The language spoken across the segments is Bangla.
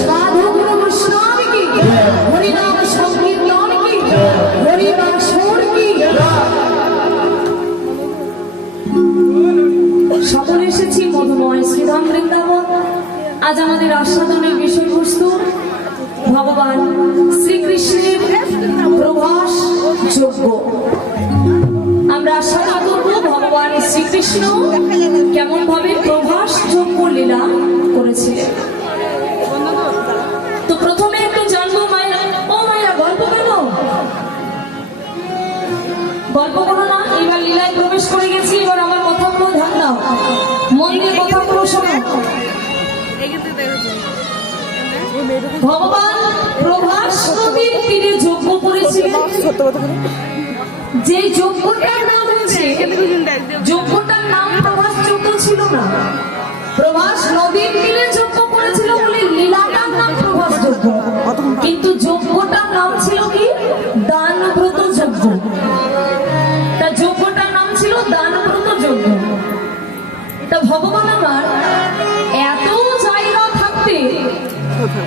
साधु गुरु वैष्णव की, हरिनाम संकीर्तन की, हरिबासुर की। সকলে এসেছি মধুময় শ্রীধাম বৃন্দাবন। আজ আমাদের আস্বাদনের বিষয়বস্তু ভগবান শ্রীকৃষ্ণের প্রভাস যজ্ঞ। আমরা আশা করব ভগবান শ্রীকৃষ্ণ কেমন ভাবে প্রভাস যজ্ঞ লীলা করেছিলেন। তো প্রথমে একটু জানবো মায়েরা, ও মায়েরা গল্প কেন, গল্প করো না। এবার লীলায় প্রবেশ করে গেছি, এবার আমার কথাগুলো ধ্যান দাও, মন দিয়ে কথাগুলো শোনো। ভগবান প্রভাস নদীর তীরে যজ্ঞ করেছিলেন। যে যজ্ঞটার নাম হচ্ছে, যজ্ঞটার নাম প্রভাস যজ্ঞ ছিল না, প্রভাস নদীর তীরে যজ্ঞ করেছিল বলে লীলাটার নাম প্রভাস যজ্ঞ, কিন্তু যজ্ঞটার নাম ছিল কি দানব্রত যজ্ঞ। তা যজ্ঞটার নাম ছিল দানব্রত যজ্ঞ। তা ভগবান আমার এত জায়গা থাকতে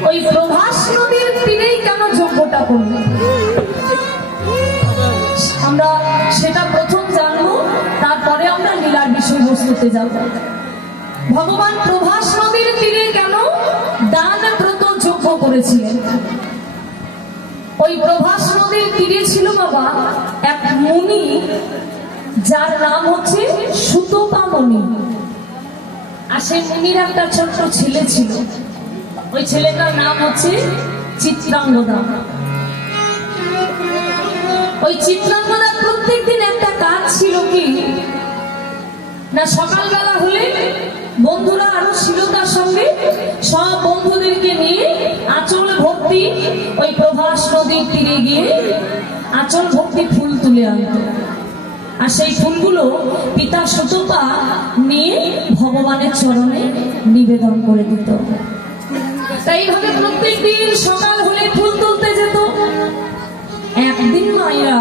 ওই প্রভাস নদীর তীরেই কেন যজ্ঞটা করলেন, আমরা সেটা প্রথম জানবো, তারপরে আমরা লীলার বিষয়বস্তুতে যাব। ভগবান প্রভাস নদীর তীরে কেন দানব্রত যজ্ঞ করেছিলেন? ওই প্রভাস নদীর তীরে ছিল বাবা এক মুনি, যার নাম হচ্ছে সুতপা মুনি। আর সেই মুনির একটা ছোট্ট ছেলে ছিল, ওই ছেলেটার নাম হচ্ছে চিত্রাঙ্গদা। ওই চিত্রাঙ্গদা প্রত্যেকদিন একটা কাজ ছিল কি না, সকালবেলা হলে বন্ধুরা আরো শীলতার সঙ্গে সব বন্ধুদেরকে নিয়ে আঁচল ভর্তি ওই প্রভাস নদীর তীরে গিয়ে আঁচল ভর্তি ফুল তুলে আনত। আর সেই ফুলগুলো পিতা সুতপা নিয়ে ভগবানের চরণে নিবেদন করে দিত। তাই এইভাবে প্রত্যেকদিন সকাল হলে ফুল তুলতে যেত। একদিন মায়েরা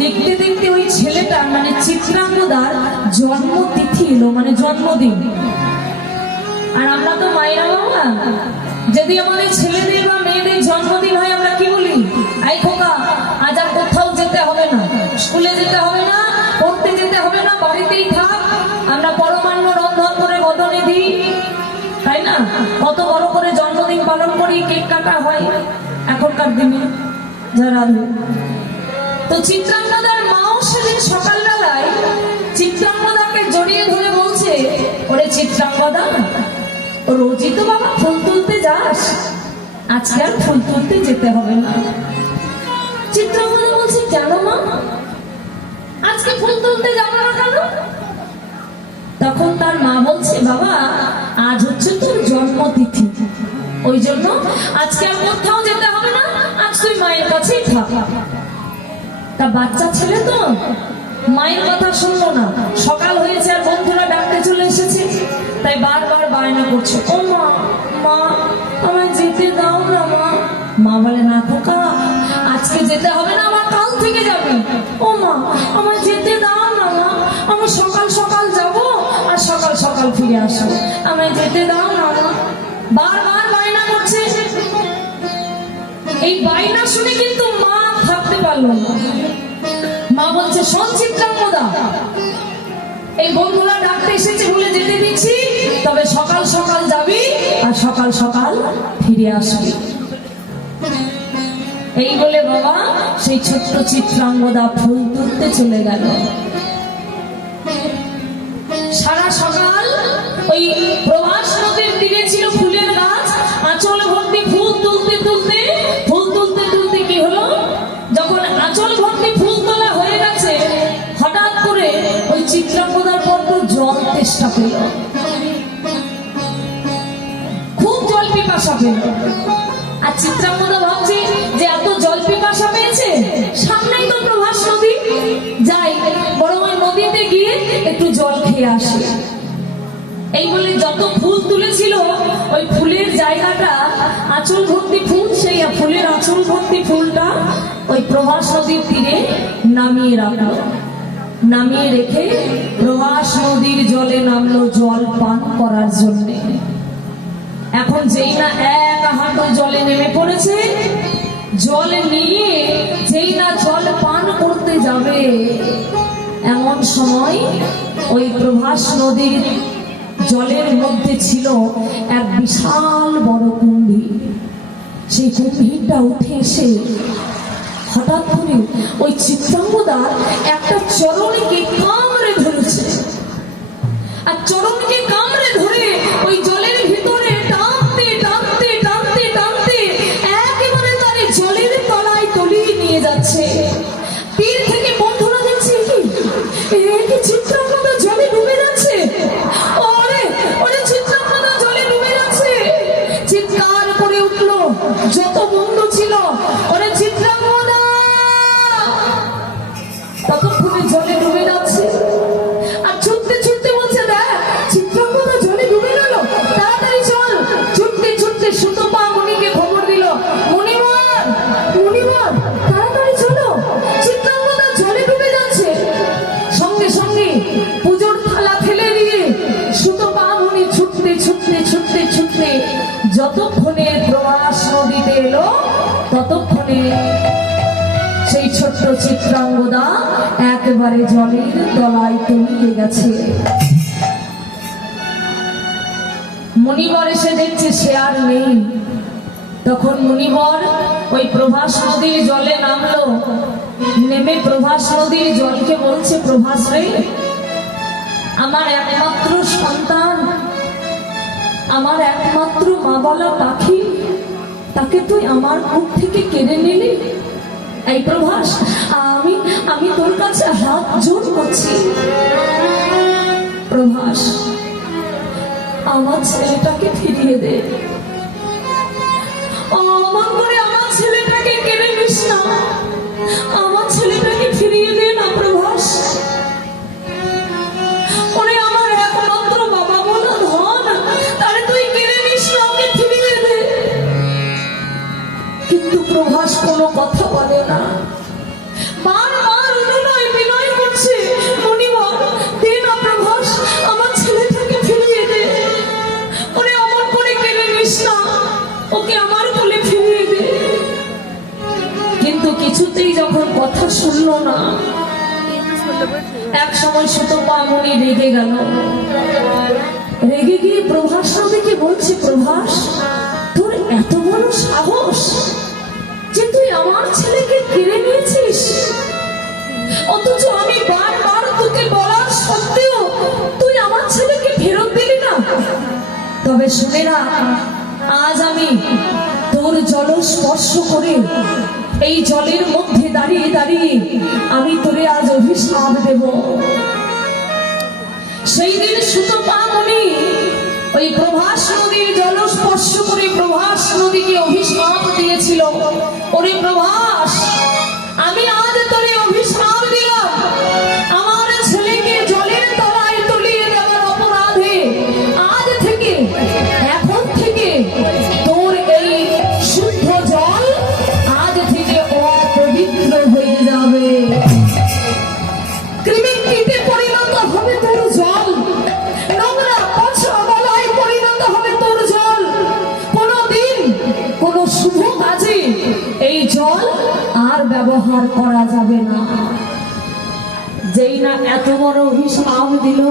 দেখতে দেখতে ওই ছেলেটার মানে চিত্রাঙ্গদার জন্মতিথি এলো, মানে জন্মদিন। আর আমরা তো মায়েরা বাবা, যদি আমাদের ছেলেদের বা মেয়েদের জন্মদিন হয় আমরা কি বলি, আই খোকা আজ আর কোথাও যেতে হবে না, স্কুলে যেতে হবে না, পড়তে যেতে হবে না, বাড়িতেই থাক, আমরা পরমান্ন রন্ধন করে বদলে দিই, তাই না? কত বড় করে জন্মদিন পালন করি, কেক কাটা হয় এখনকার দিনে যারা। তো চিত্রাঙ্গদার মাও সেদিন সকালবেলায় চিত্রাঙ্গদাকে জড়িয়ে ধরে বলছে, ওরে চিত্রাঙ্গদা, রোজই তো বাবা ফুল তুলতে যাস, আজকে আর ফুল তুলতে যেতে হবে না। চিত্রাঙ্গদা বলছে, কেন মা, আজকে ফুল তুলতে যাবো না কেন? তখন তার মা বলছে, বাবা আজ হচ্ছে তোর জন্মতিথি, ওই জন্য আজকে আর কোথাও যেতে হবে না, আজ তুই মায়ের কাছেই থাক। তা বাচ্চা ছেলে তো মায়ের কথা শুনলো না, সকাল হয়েছে আর বন্ধুরা ডাকতে চলে এসেছে, তাই বারবার বায়না করছে, ও মা, মা আমায় যেতে দাও না মা। মা বলে, না খোকা আজকে যেতে হবে না, আমার কাল থেকে যাবে। ও মা আমায় যেতে দাও না মা, আমি সকাল সকাল যাব আর সকাল সকাল ফিরে আসবো, আমায় যেতে দাও না মা। বারবার বায়না করছে। এই বায়না শুনে কিন্তু মা থাকতে পারলো না। মা বলছে, শোন চিত্রাঙ্গদা, এই বন্ধুরা ডাকতে এসেছে বলে যেতে দিচ্ছি, তবে সকাল সকাল যাবি আর সকাল সকাল ফিরে আসবি। এই বলে বাবা সেই ছোট্ট চিত্রাঙ্গদা ফুল তুলতে চলে গেল। সারা সকাল ওই প্রভাস নদীর তীরে ছিল ফুলের গাছ, আঁচল ভর্তি ফুল তুলতে তুলতে কি হলো, যখন আঁচল ভর্তি ফুল তোলা হয়ে গেছে, হঠাৎ করে ওই চিত্রাঙ্গদার বড্ড জল তেষ্টা পেল, খুব জল পিপাসা পেল। আর চিত্রাঙ্গদা ভাবছে যে এত জল পিপাসা পেয়েছে, সামনেই তো প্রভাস নদী, যাই বরং ওই নদীতে গিয়ে একটু জল খেয়ে আসে। এই বলে যত ফুল তুলেছিল ওই ফুলের জায়গাটা আঁচল ভর্তি ফুল, সেই ফুলের আঁচল ভর্তি ফুলটা ওই প্রভাস নদীর তীরে নামিয়ে রাখলো। নামিয়ে রেখে প্রভাস নদীর জলে নামলো জল পান করার জন্য। এখন যেই না এক হাঁটু জলে নেমে পড়েছে, জল নিয়ে যেই না জল পান করতে যাবে, এমন সময় ওই প্রভাস নদীর জলের মধ্যে ছিল এক বিশাল বড় কুম্ভীর। সেই কুম্ভীরটা উঠে এসে হঠাৎ করে ওই চিত্রাঙ্গদার একটা চরণকে কামড়ে ধরেছে, আর চরণকে কামড়ে ধরে ওই জলের ভিতরে টানতে টানতে টানতে টানতে একেবারে তার জলের তলায় তলিয়ে নিয়ে যাচ্ছে। তীর থেকে বন্ধুরা দেখছে কি চিত্রাঙ্গদা জলে ডুবে যাচ্ছে, ওরে ওরে চিত্রাঙ্গদা জলে ডুবে যাচ্ছে। চিৎকার করে উঠলো যত বন্ধু ছিল, ওরে চিত্রাঙ্গদা। ততক্ষণে জলে ডুবে যাচ্ছে আর ছুটতে ছুটতে বলছে, দেখ চিত্রাঙ্গদা জলে ডুবে গেল, তাড়াতাড়ি চল। ছুটতে ছুটতে সুতপা মুনিকে খবর দিল, মুনিবর মুনিবর তাড়াতাড়ি চলো, চিত্রাঙ্গদা জলে ডুবে যাচ্ছে। সঙ্গে সঙ্গে পুজোর থালা ফেলে দিয়ে সুতপা মুনি ছুটতে ছুটতে ছুটতে ছুটতে যতক্ষণে প্রভাস নদীতে এলো, ততক্ষণে সেই ছোট্ট চিত্রাঙ্গদা একেবারে জলের তলায় তলিয়ে গেছে। মুনিবর এসে দেখছে সে আর নেই। তখন মুনিবর ওই প্রভাস নদীর জলে নামলো, নেমে প্রভাস নদীর জলকে বলছে, প্রভাস রে, আমার একমাত্র সন্তান, আমার একমাত্র মা বলা পাখি, তাকে তুই আমার মুখ থেকে কেড়ে নিলি। এই প্রভাস, আমি আমি তোর কাছে হাত জোর করছি, প্রভাস আমার ছেলেটাকে ফিরিয়ে দে, অমন করে আমার ছেলেটাকে কেড়ে নিস না, আমার ছেলেটাকে ফিরিয়ে দে না প্রভাস। ওরে আমার একমাত্র বাবা বলা ধন, তারে তুই কেড়ে নিস না, ওকে ফিরিয়ে দে। কিন্তু প্রভাস কোনো কথা বলে না, বারবার অনুনয় বিনয় করছে, মুনিবর দে না প্রভাস, আমার ছেলেটাকে ফিরিয়ে দে, ওরে আমার করে কেড়ে নিস না, ওকে আমার কোলে ফিরিয়ে দে। কিন্তু কিছুতেই যখন কথা শুনলো না, এক সময় সুতপা মুনি রেগে গেল। রেগে গিয়ে প্রভাস নদীকে বলছে, প্রভাস তোর এত বড় সাহস যে তুই আমার ছেলেকে কেড়ে নিয়েছিস, অথচ আমি বারবার তোকে বলার সত্ত্বেও তুই আমার ছেলেকে ফেরত দিলি না। তবে শুনে না, আজ আমি তোর জল স্পর্শ করে এই জলের মধ্যে দাঁড়িয়ে দাঁড়িয়ে আমি তোরে আজ অভিশাপ দেব। সেই দিন সুতপা মুনি ওই প্রভাস নদীর জল স্পর্শ করে প্রভাস নদীকে অভিশাপ দিয়েছিল, ওরে প্রভাস, আমি আজ তোরে অভিশাপ দিলাম, আমার ছেলেকে জলের তলায় তলিয়ে দেওয়ার অপরাধে আজ থেকে, এখন থেকে তোর এই শুদ্ধ জল আজ থেকে অপবিত্র হয়ে যাবে। কৃমিকীটে পরিণত হবে তোর জল, নোংরা পচা বলায় পরিণত হবে তোর জল। কোনদিন কোন শুভ কাজে এই জল আর ব্যবহার করা যাবে না। যেই না এত বড় অভিশাপ দিল,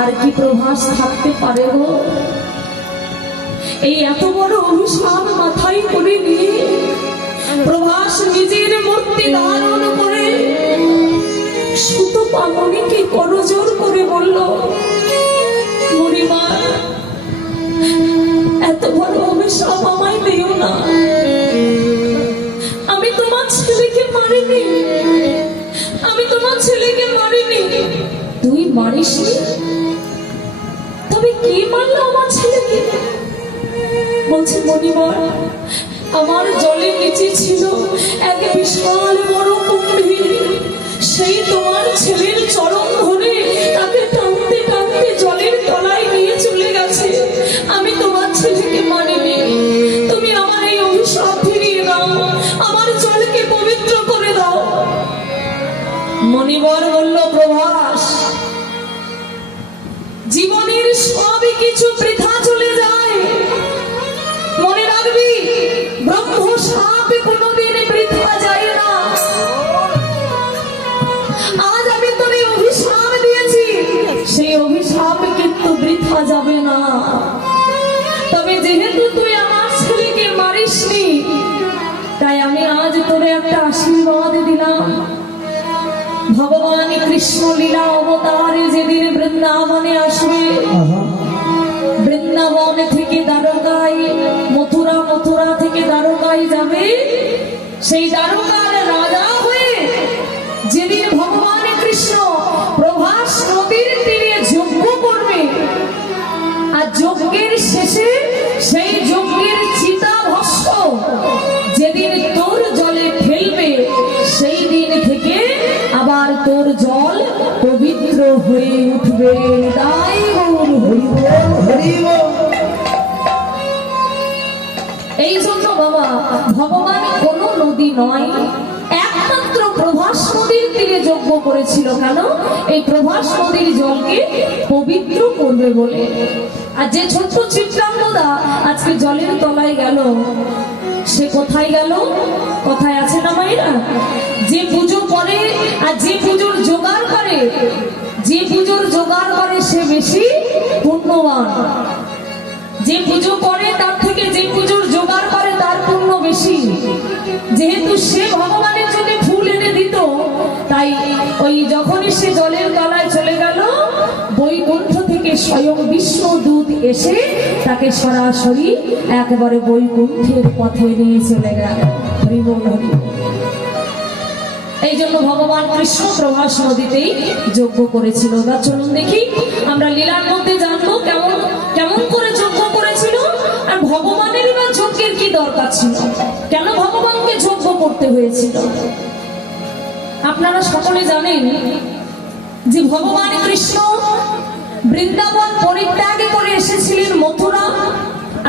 আর কি প্রভাস থাকতে পারে গো? এই এত বড় অভিশাপ মাথায় করে নিয়ে প্রভাস নিজের মূর্তি ধারণ করে সুতপা মুনিকে করজোর করে বলল, মুনিমা এত বড় অভিশাপ আমায় দিও না, আমি তোমার ছেলেকে মারিনি, আমি তোমার ছেলেকে মারিনি। তুই মারিসনি? তবে কে মারলো আমার ছেলেকে? বলছে, মণিবর আমার জলের নিচে ছিল এক বিশাল বড় কুম্ভীর, সেই তোমার ছেলের চরণ ধরে তাকে টানতে টানতে জলের তলায় নিয়ে চলে গেছে। আমি তোমার ছেলেকে মানিনি, তুমি আমার এই অভিশাপ ফিরিয়ে দাও, আমার জলকে পবিত্র করে দাও। মণিবর বলল, প্রভাস, জীবনের সবই কিছু বৃথা চলে যায়, ব্রহ্ম সাপ কোনোদিন বৃথা যায় না। আজ আমি তোরে অভিশাপ দিয়েছি, সেই অভিশাপ কিন্তু বৃথা যাবে না। তবে যেহেতু তুই আমার ছেলেকে মারিসনি, তাই আমি আজ তোরে একটা আশীর্বাদ দিলাম। ভগবান কৃষ্ণ লীলা অবতারে যেদিন বৃন্দাবনে আসবে, বৃন্দাবন থেকে দ্বারকায়, মথুরা, মথুরা থেকে দ্বারকায় যাবে, সেই দ্বারকার রাজা হয়ে যেদিন ভগবান কৃষ্ণ প্রভাস নদীর তীরে যজ্ঞ করবে, আর যজ্ঞের শেষে সেই যজ্ঞের চিতা ভস্ম যেদিন তোর জলে ফেলবে, সেই দিন থেকে আবার তোর জল পবিত্র হয়ে উঠবে। তাই গৌর হরি বল। এই জন্য বাবা, ভগবান কোন নদী নয়, একমাত্র প্রভাস নদীর তীরে যজ্ঞ করেছিল। কেন? এই প্রভাস নদীর জলকে পবিত্র করবে বলে। আর যে ছোট্ট চিত্রাঙ্গদা আজকে জলের তলায় গেল, সে কোথায় গেল? কোথায় আছে না মায়েরা? যে পুজো করে আর যে পুজোর জোগাড় করে, যে পুজোর জোগাড় করে সে বেশি পুণ্যবান। যে পুজো করে তার থেকে যে পুজোর জোগাড় করে তার পুণ্য বেশি। যেহেতু সে ভগবানের জন্য ফুল এনে দিত, তাই ওই যখনই সে জলের তলায় চলে গেল, বৈকুণ্ঠ থেকে স্বয়ং বিষ্ণুদূত এসে তাকে সরাসরি একবারে বৈকুণ্ঠের পথে নিয়ে চলে গেল। হরি বল, হরি বল। এই জন্য ভগবান কৃষ্ণ প্রভাস নদীতেই যজ্ঞ করেছিল। বা চলুন দেখি, আমরা লীলার মধ্যে জানবো কেমন কেমন করে যজ্ঞ করেছিল, আর ভগবানের বা যজ্ঞের কি দরকার ছিল, কেন ভগবানকে যজ্ঞ করতে হয়েছিল। আপনারা সকলে জানেন যে ভগবান কৃষ্ণ বৃন্দাবন পরিত্যাগ করে এসেছিলেন মথুরা,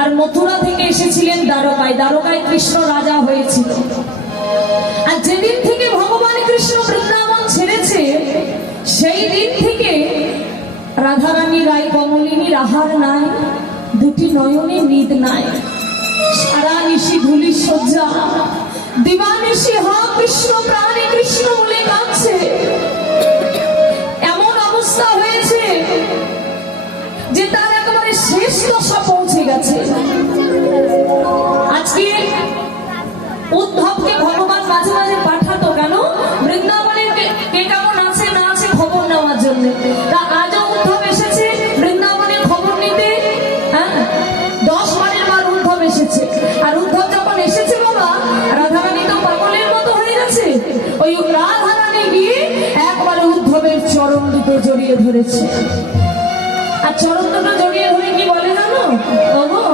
আর মথুরা থেকে এসেছিলেন দ্বারকায়। দ্বারকায় কৃষ্ণ রাজা হয়েছিল। আর যেদিন থেকে ভগবান কৃষ্ণ বৃন্দাবন ছেড়েছে, সেই দিন থেকে রাধারানী রায় কমলিনীর আহার নাই, দুটি নয়নে নিদ নাই, সারা নিশি ধুলি সজ্জা, দিবানিশি হা কৃষ্ণ প্রাণে কৃষ্ণ বলে কাঁদছে। এমন অবস্থা হয়েছে যে তার একেবারে শেষ দশা পৌঁছে গেছে। আজকে উদ্ধবকে ভগবান মাঝে মাঝে পাঠাতো, কেন? বৃন্দাবনের কে কেমন আছে না আছে খবর নেওয়ার জন্য। তা আজও উদ্ধব এসেছে বৃন্দাবনের খবর নিতে। 10 বারের বার উদ্ধব এসেছে। আর উদ্ধব যখন এসেছে বাবা, রাধারানী তো পাগলের মতো হয়ে গেছে। ওই রাধারানী গিয়ে একবারে উদ্ধবের চরণ দুটো জড়িয়ে ধরেছে। আর চরণ দুটো জড়িয়ে ধরে কি বলে জানো? ওগো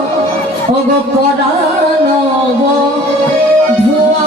ওগো পরানব ধোয়া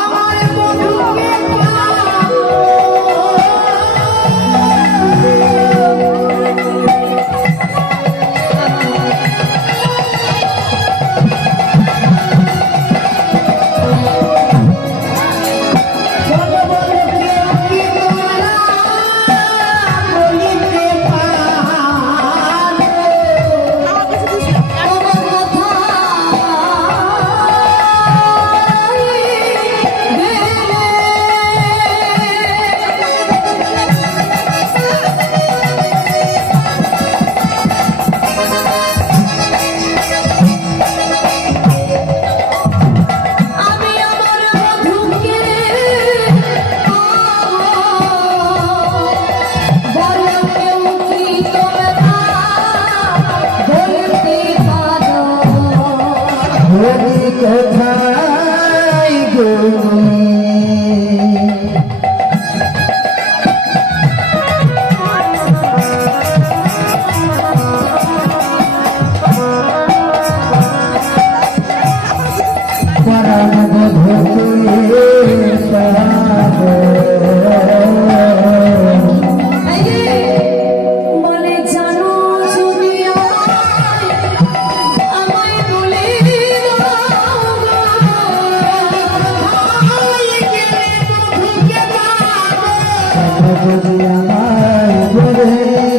আমার বধূকে কোথায় গো পরাণ বধূকে পাবো বলে জানো যদি আমায় বলে যদি আমার বলে যাবো যদি আমার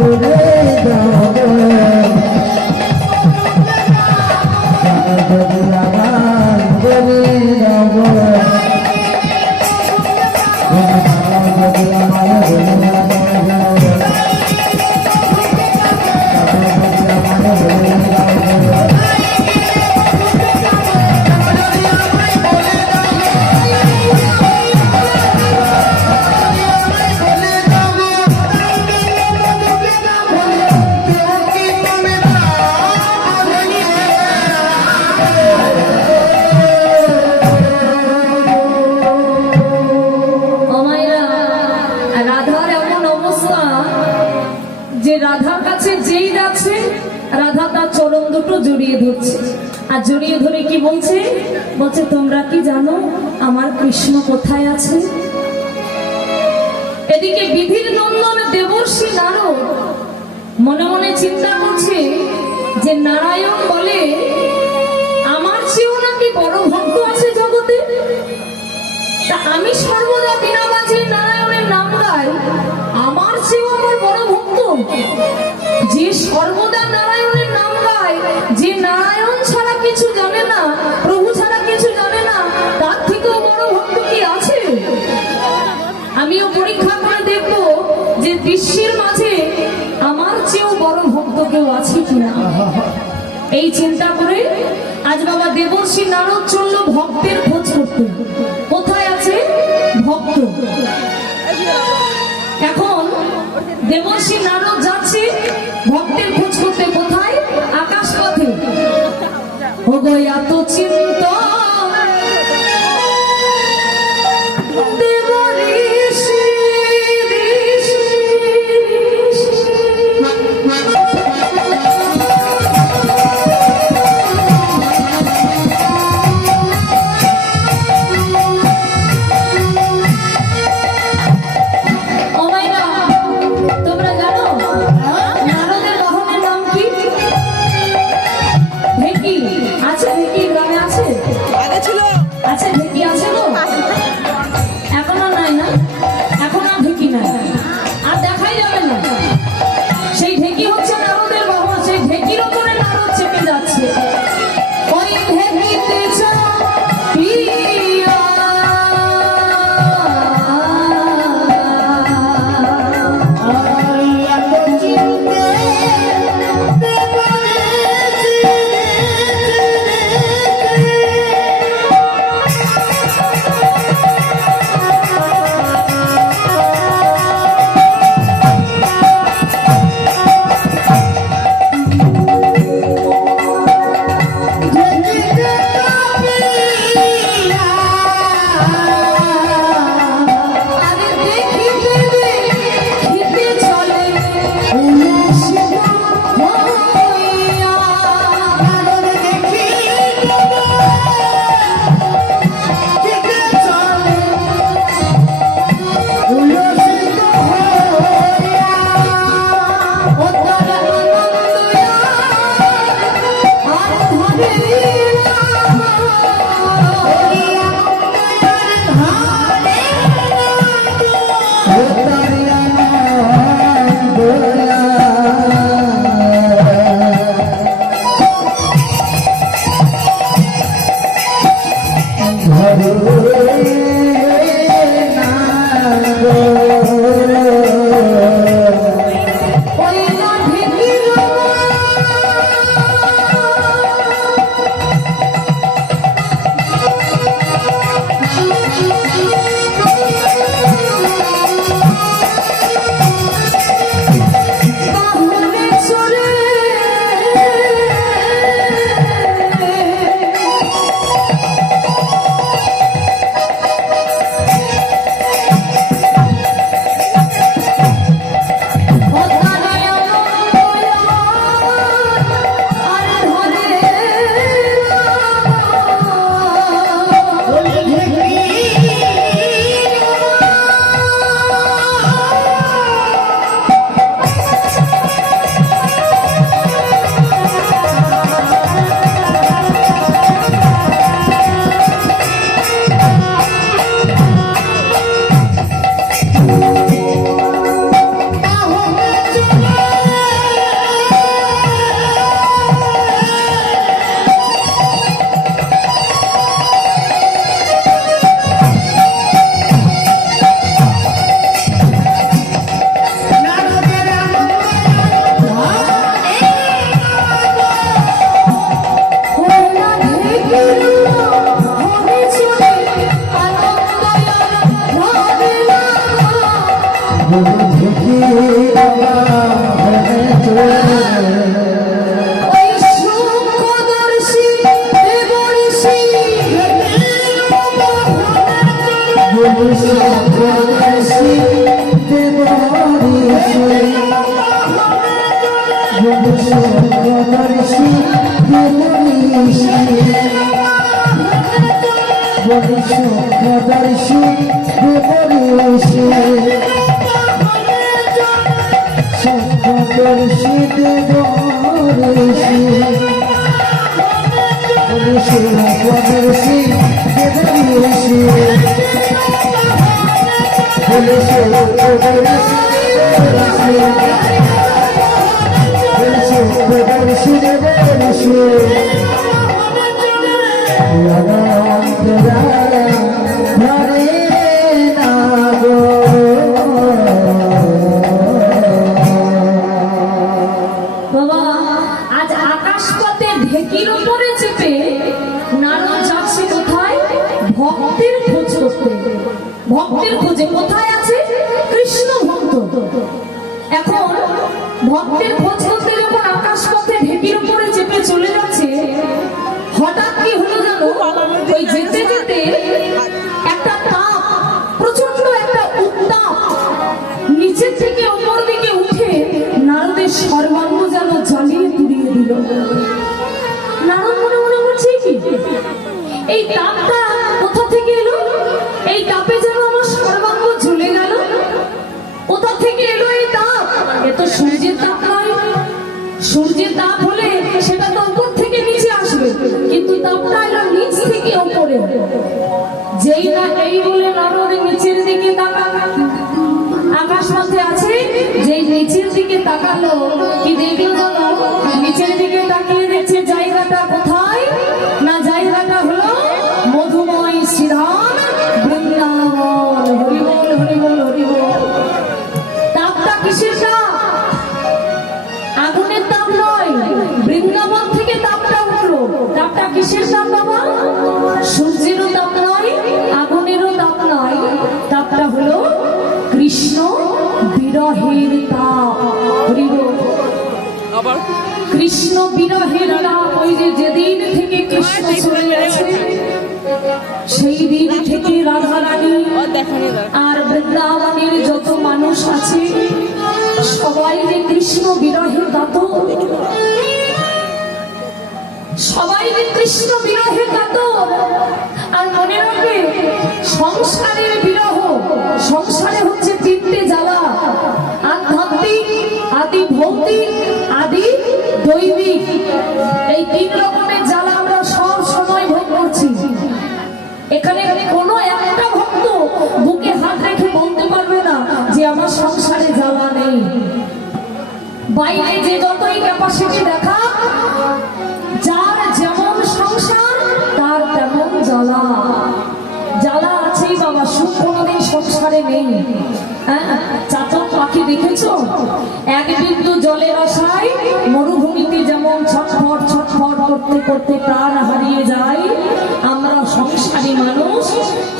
বলে যাবো যদি আমার বলে যাবো রাধার কাছে যেই যাচ্ছে রাধা তার চরণ দুটো জড়িয়ে ধরছে আর জড়িয়ে ধরে কি বলছে বলছে তোমরা কি জানো আমার কৃষ্ণ কোথায় আছে। এদিকে বিধির নন্দন দেবর্ষি নারদ মনে মনে চিন্তা করছে যে নারায়ণ বলে আমার চেয়েও নাকি বড় ভক্ত আছে জগতে, তা আমি সর্বদা বিনা বাজিয়ে নারায়ণের নাম গাই, আমার চেয়েও আমার বড় ভক্ত যে সর্বদা নারায়ণের নাম গায়, যে নারায়ণ ছাড়া কিছু জানে না, প্রভু ছাড়া কিছু জানে না, তার থেকেও বড় ভক্ত কি আছে। আমিও পরীক্ষা করে দেখব যে বিশ্বের মাঝে আমার চেয়েও বড় ভক্ত কেউ আছে কিনা। এই চিন্তা করে আজ বাবা দেবর্ষি নারদ চলল ভক্তের খোঁজ করতে, কোথায় আছে ভক্ত। এখন দেবর্ষি নারদ যাচ্ছে ভক্তের খোঁজ করতে, কোথায় আকাশ পথে। ও গো এত চিন্তা আছে ঢেকি গ্রামে আছে? আগে ছিল। আছে ঢেকি আছে তো? এখন আর নাই না? এখন আর ঢেকি নাই, আর দেখাই যাবে না। সেই ঢেকি হচ্ছে নারদের বাবা, সেই ঢেকির ওপরে নারদ চেপে যাচ্ছে। ওই ঢেকিতে চাপিয়া ভক্তের খোঁজে। কোথায় আছে কৃষ্ণ ভক্ত? এখন ভক্তের খোঁজ করতে যখন আকাশ পথে ঢেকির উপরে চেপে চলে যাচ্ছে, হঠাৎ কি হলো জানো? ওই যেতে যেতে একটা তাপ, প্রচন্ড একটা উত্তাপ নিচের থেকে উপর দিকে উঠে নারদের সর্বাঙ্গ যেন জ্বালিয়ে পুড়িয়ে দিল। নারদ মনে মনে করছে কি এই তাপটা কোথা থেকে এলো? এই তাপে যেন আমার সর্বাঙ্গ জ্বলে গেল। কোথা থেকে এলো এই তাপ? এ তো সূর্যের তাপ নয়। সূর্যের তাপ হলে সেটা তো উপর থেকে নিচে আসবে, কিন্তু তাপটা এলো নিচ থেকে ওপরে। যেই না এই বলে নরর নিচের দিকে তাকালো, আকাশ পথে আছে, যেই নিচের দিকে তাকালো কি দেখলো জানো? নিচের দিকে তাকিয়ে দেখছে জায়গাটা কোথায়? না জায়গাটা হলো মধুময় শ্রীধাম বৃন্দাবন। হরি বল হরি বল হরি বল। তাপটা কিসের তাপ? আগুনের তাপ নয়, বৃন্দাবন থেকে তাপটা উঠলো। তাপটা কিসের তাপ বাবা? সূর্যেরও তাপ নয়, আগুনেরও তাপ নয়, তাপটা হলো কৃষ্ণ বিরহের তাপ। হরি বল। আবার কৃষ্ণ বিরহের তাপ। ওই যে যেদিন থেকে কৃষ্ণ চলে গেছে সেই দিন থেকে রাধা রানী দেখানি আর বৃন্দাবনের যত মানুষ আছে সবাই যে কৃষ্ণ বিরহে কাতর, সবাই যে কৃষ্ণ বিরহে কাতর। আর মনে রাখবে সংসারের বিরহ, সংসারে হচ্ছে তিনটে জ্বালা, আধ্যাত্মিক, আদি ভৌতিক, আদি দৈবিক। এই তিন রকমের জ্বালা আমরা সব সময় ভোগ করছি। এখানে কোনো একটা ভক্ত বুকে হাত রেখে বলতে পারবে না যে আমার সংসারে জ্বালা নেই। বাইরে যে যতই ক্যাপাসিটি দেখা, যার যেমন সংসার তার তেমন জ্বালা। জ্বালা আছেই বাবা, সুখ কোনোদিন সংসারে নেই। চাতক পাখি দেখেছো? এক বিন্দু জলের আশায় মরুভূমিতে যেমন ছটফট ছটফট করতে করতে প্রাণ হারিয়ে যায়, আমরা সংসারী মানুষ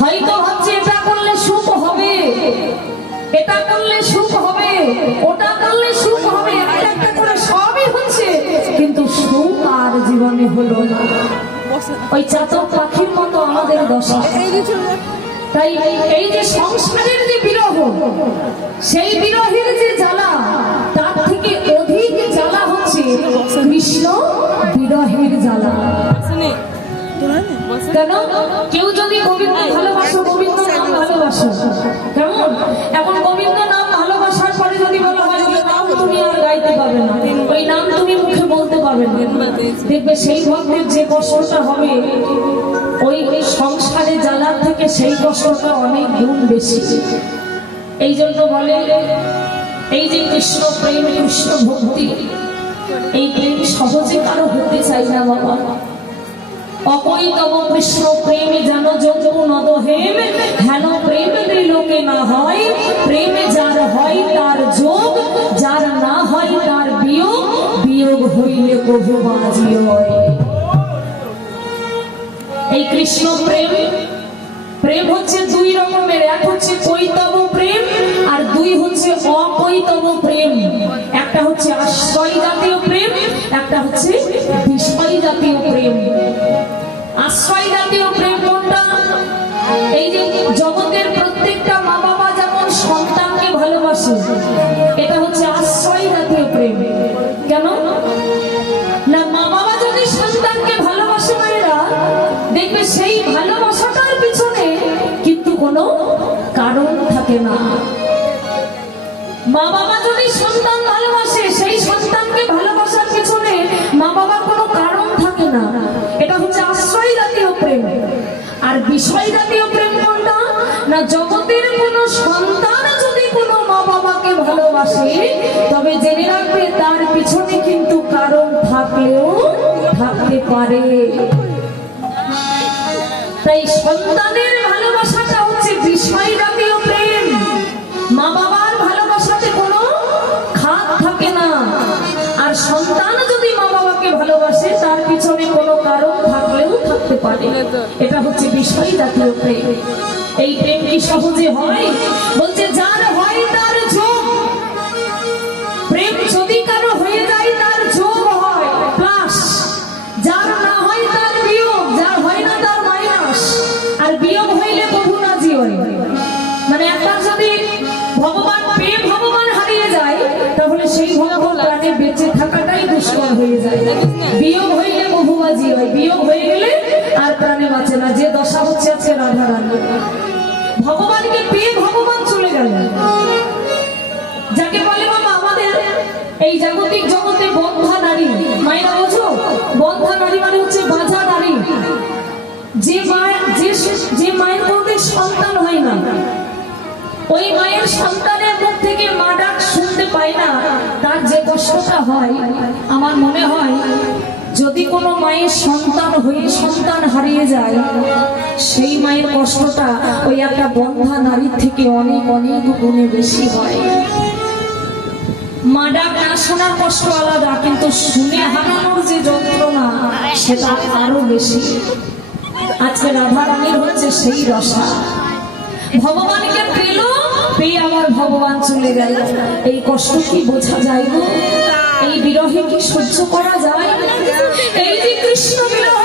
হয়তো ভাবছি এটা করলে সুখ হবে, এটা করলে সুখ হবে, ওটা করলে সুখ হবে, একটা একটা করে সবই হচ্ছে, কিন্তু সুখ আর জীবনে হলো না। ওই চাতক পাখির মতো আমাদের দশা। তাই এই যে সংসারের যে বিরহ, সেই বিরহের যে জ্বালা, তার থেকে অধিক জ্বালা হচ্ছে কৃষ্ণ বিরহের জ্বালা। কেন? কেউ যদি গোবিন্দ ভালোবাসো, গোবিন্দ নাম ভালোবাসো, কেমন? এখন গোবিন্দ নাম ভালোবাসার পরে যদি বলা হয় ওই নাম তুমি আর গাইতে পারবে না, ওই নাম তুমি মুখে বলতে পারবে না, দেখবে সেই ভক্তের যে কষ্টটা হবে ওই সংসারে জ্বালার থেকে সেই কষ্টটা অনেক গুণ বেশি। এই জন্য বলে এই যে কৃষ্ণ প্রেম, কৃষ্ণ ভক্তি, এই প্রেম সহজে কারো হতে চাই না বাবা। অকই তব কৃষ্ণ প্রেমে যেন যোগ নদহেম, হেন প্রেম লোকে না হয়, প্রেমে যার হয় তার যোগ, যার না হয় তার বিয়োগ, বিয়োগ হইলে কভু বাজি হয়। এই কৃষ্ণ প্রেম, প্রেম হচ্ছে দুই রকমের, এক হচ্ছে কৈতব প্রেম আর দুই হচ্ছে অকৈতব প্রেম। একটা হচ্ছে আশ্রয় জাতীয় প্রেম, একটা হচ্ছে বিষয় জাতীয় প্রেম। আশ্রয় জাতীয় প্রেম কোনটা? এই যে জগতের প্রত্যেকটা মা বাবা যেমন সন্তানকে ভালোবাসে, এটা হচ্ছে আশ্রয় জাতীয় প্রেম। কেন না? মা বাবা যদি সন্তানকে ভালোবাসে মায়েরা, দেখবে সেই ভালোবাসাটার পিছনে কিন্তু কোনো কারণ থাকে না। মা বাবা যদি সন্তান ভালোবাসে, সেই সন্তানকে ভালোবাসার পিছনে মা বাবার কোনো কারণ থাকে না, এটা হচ্ছে আশ্রয় জাতীয় প্রেম। আর বিষয় জাতীয় প্রেম কোনটা? না জগতের কোনো সন্তান যদি কোনো মা বাবাকে ভালোবাসে, তবে জেনে রাখবে তার পিছনে কিন্তু কারণ থাকলেও থাকতে পারে। তাই সন্তানের ভালোবাসাটা হচ্ছে বিষয় জাতীয় প্রেম, মা বাবার ভালোবাসাতে কোনো খাত থাকে না। আর সন্তান যদি মা বাবাকে ভালোবাসে, তার পিছনে কোনো কারণ থাকলেও থাকতে পারে, এটা হচ্ছে বিষয় জাতীয় প্রেম। এই প্রেম কি সহজে হয়? বলছে যার হয় তার যোগ। প্রেম যদি কারো হয়ে যায় তার যোগ হয় প্লাস, যার না হয় তার বিয়োগ, যার হয় না তার মাইনাস। আর বিয়োগ হইলে বহু নাজি হয়। মানে একবার যদি ভগবান পেয়ে ভগবান হারিয়ে যায়, তাহলে সেই ভগবান প্রাণে বেঁচে থাকাটাই দুষ্কর হয়ে যায়। বিয়োগ হইলে বহুবাজি হয়, বিয়োগ হয়ে গেলে আর প্রাণে বাঁচে না। যে দশা হচ্ছে আজকে রাধা রানী, ভগবানকে পেয়ে ভগবান চলে গেল। যাকে বলে বাবা আমাদের এই জাগতিক জগতে বন্ধা নারী, মায়েরা বোঝো? বন্ধা নারী মানে হচ্ছে বাঁধা নারী। যে মায়ের কোনোদিন সন্তান হয় না, ওই মায়ের সন্তানের মুখ থেকে মা ডাক শুনতে পায় না, তার যে কষ্টটা হয়, আমার মনে হয় যদি কোনো মায়ের সন্তান হয়ে সন্তান হারিয়ে যায়, সেই মায়ের কষ্টটা ওই একটা বন্ধা নারীর থেকে অনেক অনেক গুণে বেশি হয়। মা ডাক না শোনার কষ্ট আলাদা, কিন্তু শুনে হারানোর যে যন্ত্রণা সেটা আরো বেশি। আজকে রাধা রানীর হচ্ছে সেই দশা। ভগবানকে পেল, পেয়ে আমার ভগবান চলে গেল। এই কষ্ট কি বোঝা যায় গো? এই বিরহে কি সহ্য করা যায়? এই যে কৃষ্ণ বিরহ,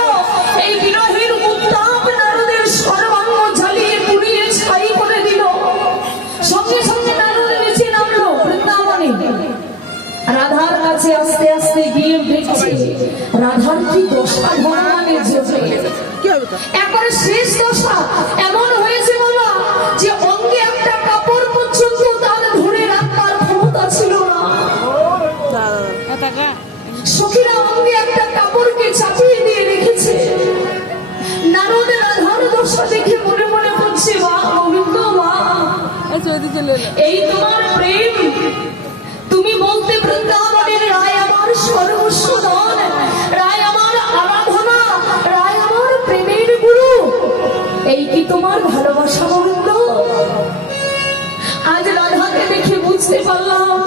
এই বিরহের উত্তাপ নারদের সর্বাঙ্গ জ্বালিয়ে পুড়িয়ে ছাই করে দিল। সঙ্গে সঙ্গে নারদ নিচে নামলো বৃন্দাবনে। রাধার কাছে আস্তে আস্তে গিয়ে দেখছে রাধার কি দশা ভগবানের জন্য। একবারে শেষ দশা এমন হয়েছে বলা যে অঙ্গে একটা কাপড় পর্যন্ত তার ধরে রাখার ক্ষমতা ছিল না। সখীরা অঙ্গে একটা কাপড়কে চাপিয়ে দিয়ে রেখেছে। নারদের রাধার দশা দেখে মনে মনে হচ্ছে মা গোবিন্দ, মা এই তোমার প্রেম, তুমি বলতে বৃন্দাবনের রায় আমার সর্বস্ব ধন, রায় আমার আরাধনা, রায় আমার প্রেমের গুরু, এই কি তোমার ভালোবাসা গোবিন্দ? আজ রাধাকে দেখে বুঝতে পারলাম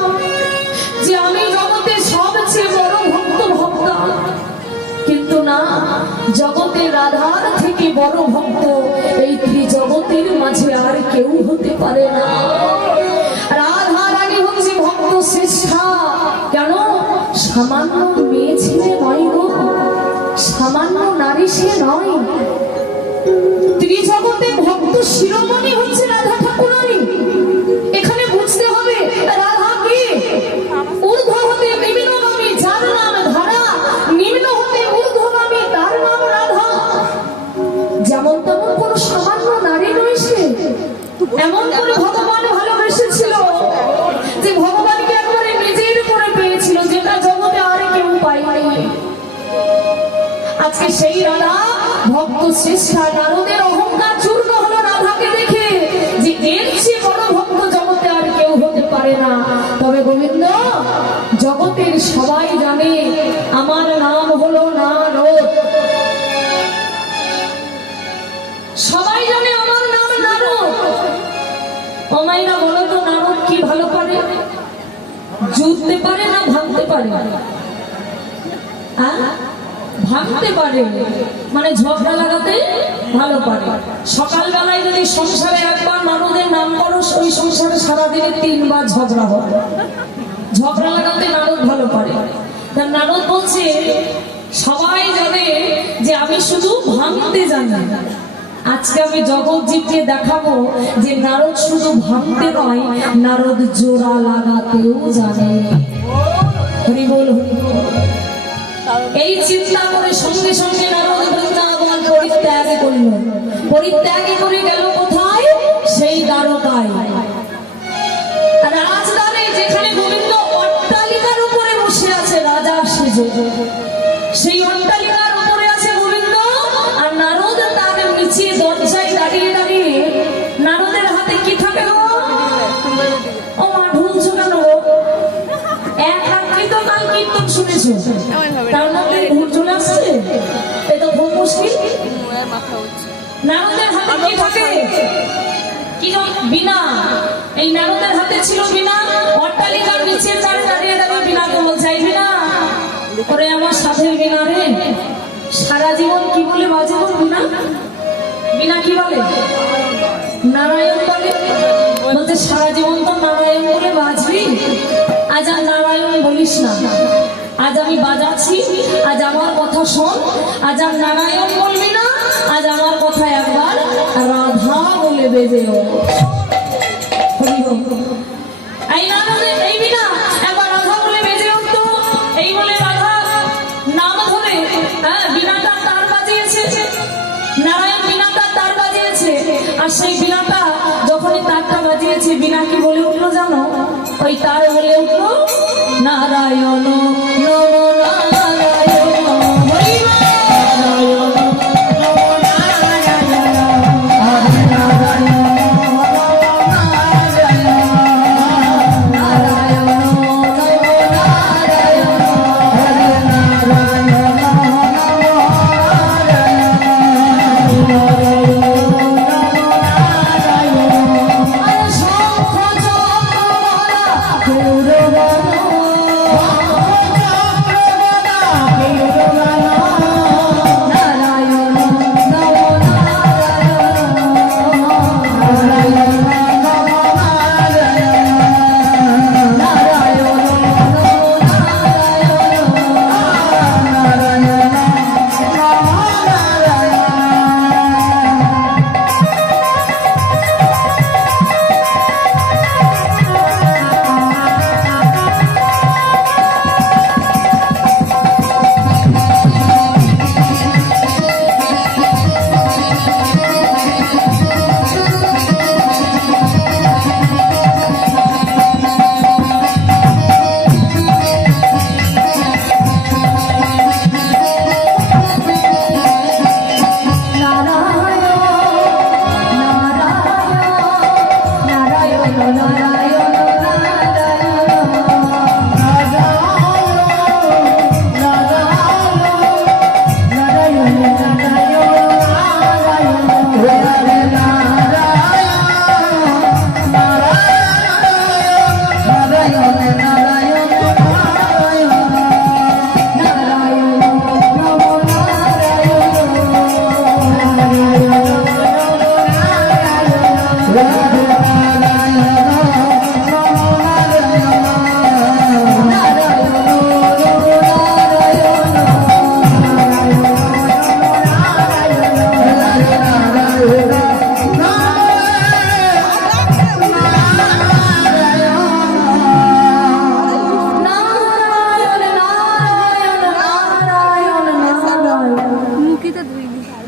যে আমি জগতে সবচেয়ে বড় ভক্ত ভক্তা, কিন্তু না, জগতে রাধার থেকে বড় ভক্ত এই ত্রিজগতের মাঝে আর কেউ হতে পারে না। রাধা রানী হচ্ছে ভক্ত শ্রেষ্ঠা। কেন? সামান্য মেয়ে ছেলে নয় গো, সামান্য নারী সে নয়। ত্রিজগতে ভক্ত শিরোমণি হচ্ছে রাধা ঠাকুরানী। এখানে বুঝতে হবে রাধা কি? ঊর্ধ্ব হতে নিম্নগামী, যার নাম ধারা, নিম্ন হতে ঊর্ধ্বগামী, তার নাম রাধা। যেমন তেমন কোন সামান্য নারী নয় সে। এমন করে ভগবান ভালোবেসেছিল যে ভগবানকে একবারে নিজের করে পেয়েছিল, যেটা জগতে আর কেউ পায়নি। আজকে সেই রাধা ভক্ত শ্রেষ্ঠা। নারদের অহংকার চূর্ণ হলো রাধাকে দেখে যে এর চেয়ে বড় ভক্ত জগতে আর কেউ হতে পারে না। তবে গোবিন্দ, জগতের সবাই জানে আমার নাম হলো নারদ, সবাই জানে আমার নাম নারদ। অমাইরা বলো তো, নারদ কি ভালো পারে? জুড়তে পারে না ভাঙতে পারে? ভাঙতে পারে, মানে ঝগড়া লাগাতে ভালো পারে। সকালবেলায় যদি সংসারে একবার নারদের নাম করো, ওই সংসারে সারাদিনে 3 বার ঝগড়া হয়। ঝগড়া লাগাতে নারদ ভালো পারে। তার নারদ বলছে সবাই জানে যে আমি শুধু ভাঙতে জানি। আজকে আমি জগৎ জীবকে দেখাবো যে নারদ শুধু ভাঙতে নয়, নারদ জোড়া লাগাতেও জানে। হরি বল, হরি বল। এই চিন্তা করে সঙ্গে সঙ্গে নারদ বৃন্দাবন পরিত্যাগ করল। পরিত্যাগ করে গেল কোথায়? সেই দ্বারকায়, রাজদ্বারে, যেখানে গোবিন্দ অট্টালিকার উপরে বসে আছে রাজার সেজে। সেই অট্টালিকার উপরে আছে গোবিন্দ, আর নারদ তার নিচে দরজায় দাঁড়িয়ে দাঁড়িয়ে। নারদের হাতে কি থাকে গো? ও মা, ঢুলছো কেন গো? এক রাত্রি তো কাল কীর্তন শুনেছো, তার মধ্যে ঢুল চলে আসছে, এটা খুব মুশকিল। নারদের হাতে কি থাকে? কি বিনা। এই নারদের হাতে ছিল বিনা। অট্টালিকার নিচে যারা দাঁড়িয়ে দাঁড়িয়ে বিনাকে বলছে, বিনা করে আমার সাথে বিনা রে, সারা জীবন কি বলে বাজে বিনা? বিনা কি বলে? নারায়ণ বলে। বলতে সারা জীবন তো নারায়ণ বলে বাজবি, আজ আর নারায়ণ বলিস না। আজ আমি বাজাচ্ছি, আজ আমার কথা শোন। আজ আর নারায়ণ বলবি না, আজ আমার কথা একবার রাধা বলে বেজেও। এই নারদে, এই বিনা একবার রাধা বলে বেজে উঠতো। এই বলে রাধা নাম ধরে বিনাটা তার বাজিয়েছে, নারায়ণ বিনাটা তার বাজিয়েছে। আর সেই বিনাটা যখনই তারটা বাজিয়েছে, বিনা কি বলে উঠলো জানো? ওই তার বলে উঠলো নারায়ণ নমো নারায়ণ, হরি নারায়ণ নমো নারায়ণ।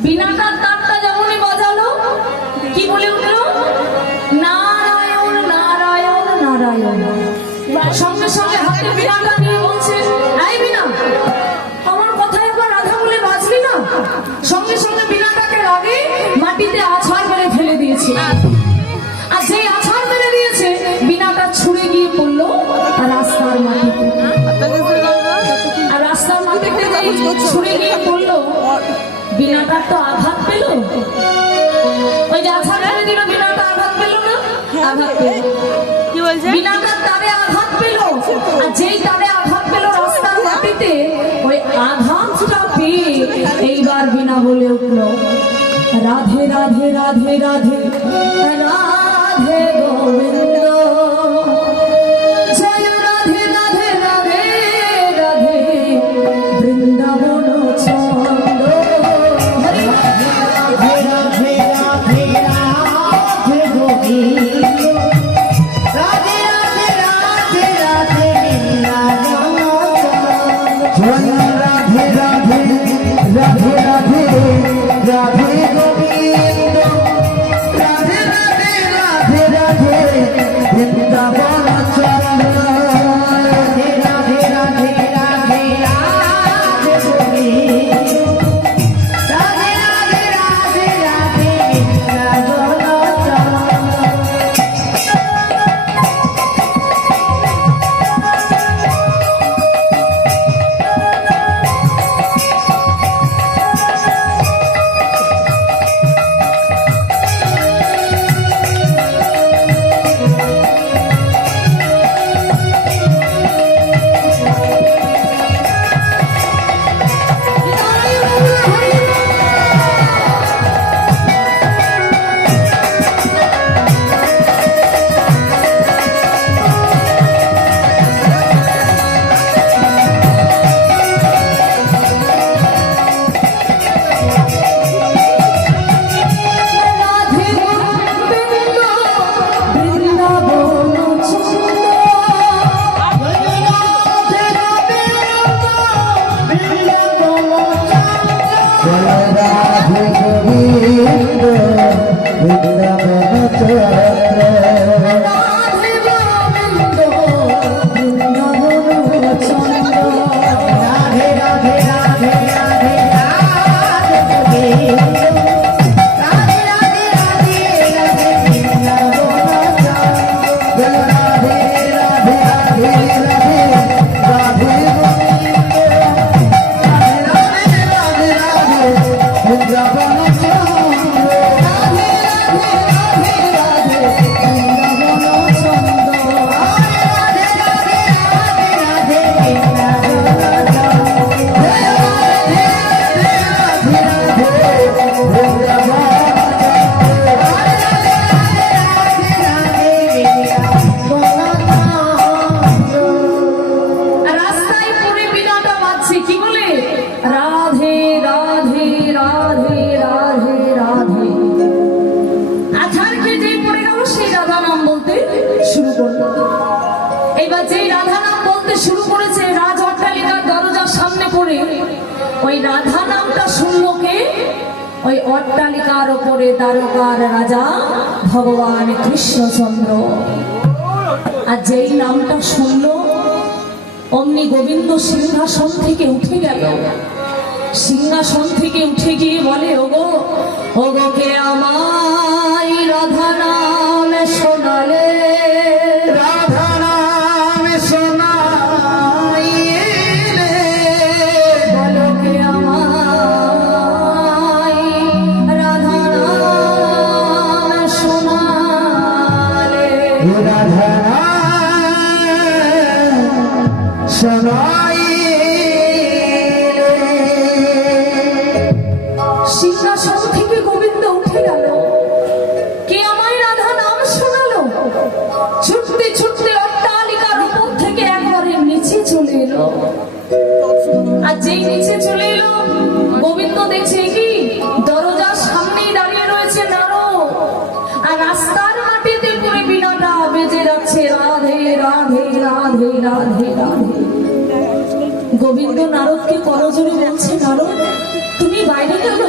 বিনাটার তারটা যেমনই বাজালো, কি বলে উঠলো? নারায়ণ নারায়ণ নারায়ণ। সঙ্গে সঙ্গে হাতে বিনাটা নিয়ে বলছে, এই বিনা, আমার কথায় একবার রাধা বলে বাজলি না? সঙ্গে সঙ্গে বিনাটাকে রাগে মাটিতে আছাড় মেরে ফেলে দিয়েছে। আর যেই আছাড় মেরে দিয়েছে, বিনাটা ছুঁড়ে গিয়ে পড়লো রাস্তার মাটিতে। আর রাস্তার মাটিতে ছুঁড়ে গিয়ে পড়লো, বিনাটার তো আঘাত পেল। ওই যে আছাড় মেরে দিল, বিনাটা আঘাত পেল না? আঘাত পেল। কি বলছে? বিনাটার তারে আঘাত পেল। আর যেই তারে আঘাত পেল রাস্তার মাটিতে, ওই আঘাতটা পেয়ে এইবার বিনা বলে উঠলো, রাধে রাধে রাধে রাধে রাধে গোবিন্দ, জয় রাধে রাধে রাধে রাধে বৃন্দাবন চন্দ্র। হরি রাধে রাধে রাধে রাধে গোবিন্দ, রাধে রাধে রাধে রাধে বৃন্দাবন চন্দ্র। জয় রাধে রাধে রাধে রাধে রাধে গোবিন্দ, রাধে রাধে রাধে রাধে বৃন্দাবন চন্দ্র। রাধে রাধে রাধে রাধে রাধে গোবিন্দ, রাধে রাধে রাধে রাধে বৃন্দাবন চন্দ্র। রাধে গোবিন্দ বৃন্দাবন চন্দ্র। জয় রাধে গোবিন্দ বৃন্দাবন চন্দ্র। রাধে গোবিন্দ বৃন্দাবন চন্দ্র। রাধে রাধে রাধে রাধে রাধে গোবিন্দ, রাধে রাধে রাধে রাধে বৃন্দাবন চন্দ্র। জয় রাধে রাধে রাধে রাধে রাধে গোবিন্দ, রাধে রাধে রাধে রাধে বৃন্দাবন চন্দ্র। রাধে রাধে রাধে রাধে বৃন্দাবন চন্দ্র। রাধে রাধে রাধে রাধে বৃন্দাবন চন্দ্র। জয় রাধে রাধে রাধে রাধে বৃন্দাবন রাস্তায় পড়ে বিনাটা বাজছে, কি বলে? রাধে রাধে রাধে রাধে রাধে। আছাড়কে যেই পড়ে গেল, সেই রাধা নাম বলতে শুরু করলো। এইবার যেই রাধা নাম বলতে শুরু করেছে, রাজ অট্টালিকার দরজার সামনে পড়ে ওই রাধা নামটা শুনলো কে? ওই অট্টালিকার ওপরে দ্বারকার রাজা ভগবান কৃষ্ণচন্দ্র। আর যেই নামটা শুনলো, অমনি গোবিন্দ সিংহাসন থেকে উঠে গেল। সিংহাসন থেকে উঠে গিয়ে বলে, ওগো ওগো, কে আমায় রাধা নাম শোনালে? রাধা নাম শোনাইলে, বলো কে আমায় রাধা নাম শোনালে? রাধা নাম শোনাইলে। সিংহাসন থেকে গোবিন্দ উঠে গেল। কে আমায় রাধা নাম শোনালো? ছুটতে ছুটতে অট্টালিকার উপর থেকে একবারে নিচে চলে এলো। আর যেই নিচে চলে এলো, গোবিন্দ দেখছে কি দরজার সামনেই দাঁড়িয়ে রয়েছে নারদ। আর রাস্তার মাটিতে পড়ে বিনাটা বেজে যাচ্ছে, রাধে রাধে রাধে রাধে রাধে। গোবিন্দ নারদকে করজোরে বলছে, নারদ তুমি বাইরে গেল,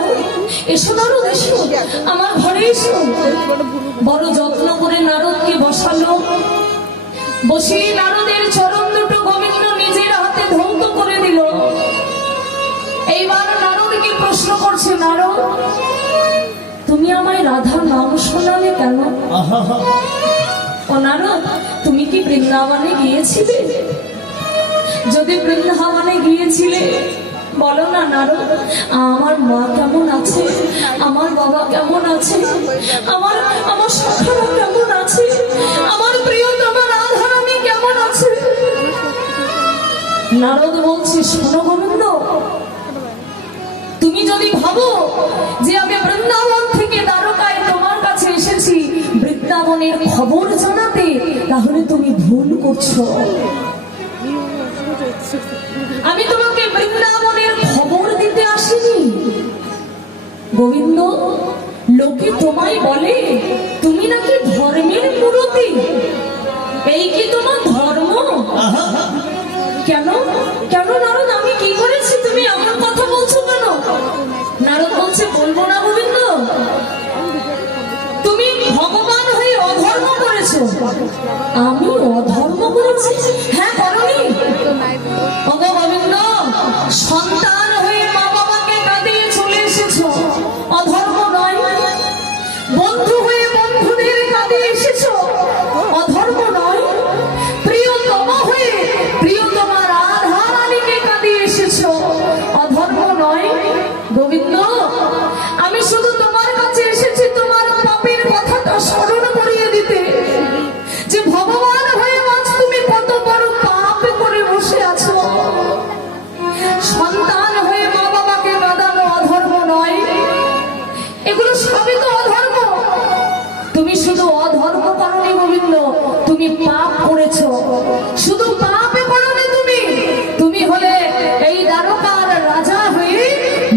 এসো নারদ এসো, আমার ঘরে এসো। বড় যত্ন করে নারদকে বসালো, বসিয়ে নারদের চরণ দুটো গোবিন্দ নিজের হাতে ধৌত করে দিল। এইবার নারদকে প্রশ্ন করছে, নারদ তুমি আমায় রাধার নাম শোনালে কেন? ও নারদ, তুমি কি বৃন্দাবনে গিয়েছিলে? যদি বৃন্দাবনে গিয়েছিলে বলো না নারদ, আমার মা কেমন আছে, আমার বাবা কেমন আছে, আমার আমার সখারা কেমন আছে, আমার প্রিয়তমা রাধারানী কেমন আছে? নারদ বলছে, শোনো গোবিন্দ, তুমি যদি ভাবো যে আমি বৃন্দাবন থেকে দ্বারকায় তোমার কাছে এসেছি বৃন্দাবনের খবর জানাতে, তাহলে তুমি ভুল করছো। আমি তোমাকে বৃন্দাবনের খবর দিতে আসিনি গোবিন্দ। লোকে তোমায় বলে তুমি নাকি ধর্মের মূরতি, এই কি তোমার ধর্ম? কেন কেন নারদ, আমি কি করেছি তুমি আমার কথা বলছো কেন? নারদ বলছে, বলবো না গোবিন্দ, তুমি ভগবান হয়ে অধর্ম করেছো। আমি অধর্ম করেছি? হ্যাঁ করনি। ওগো গোবিন্দ, সন্তান হয়ে মা বাবাকে কাঁদিয়ে চলে এসেছো, অধর্ম নয়। বন্ধু হয়ে বন্ধুদের কাঁদিয়ে এসেছো, অধর্ম নয়। প্রিয়তমা হয়ে প্রিয়তমা রাধা রানীকে কাঁদিয়ে এসেছো, অধর্ম নয়। গোবিন্দ, আমি শুধু তোমার কাছে এসেছি তোমার পাপের কথাটা স্মরণ করিয়ে দিতে, যে ভগবান হয়ে আজ তুমি কত বড় পাপ করে বসে আছো। সন্তান হয়ে মা বাবাকে কাঁদানো অধর্ম নয়, এগুলো সবই তো অধর্ম। তুমি শুধু অধর্ম করনি গোবিন্দ, তুমি পাপ করেছো। শুধু পাপে করনি তুমি, তুমি হলে এই দ্বারকার রাজা হয়ে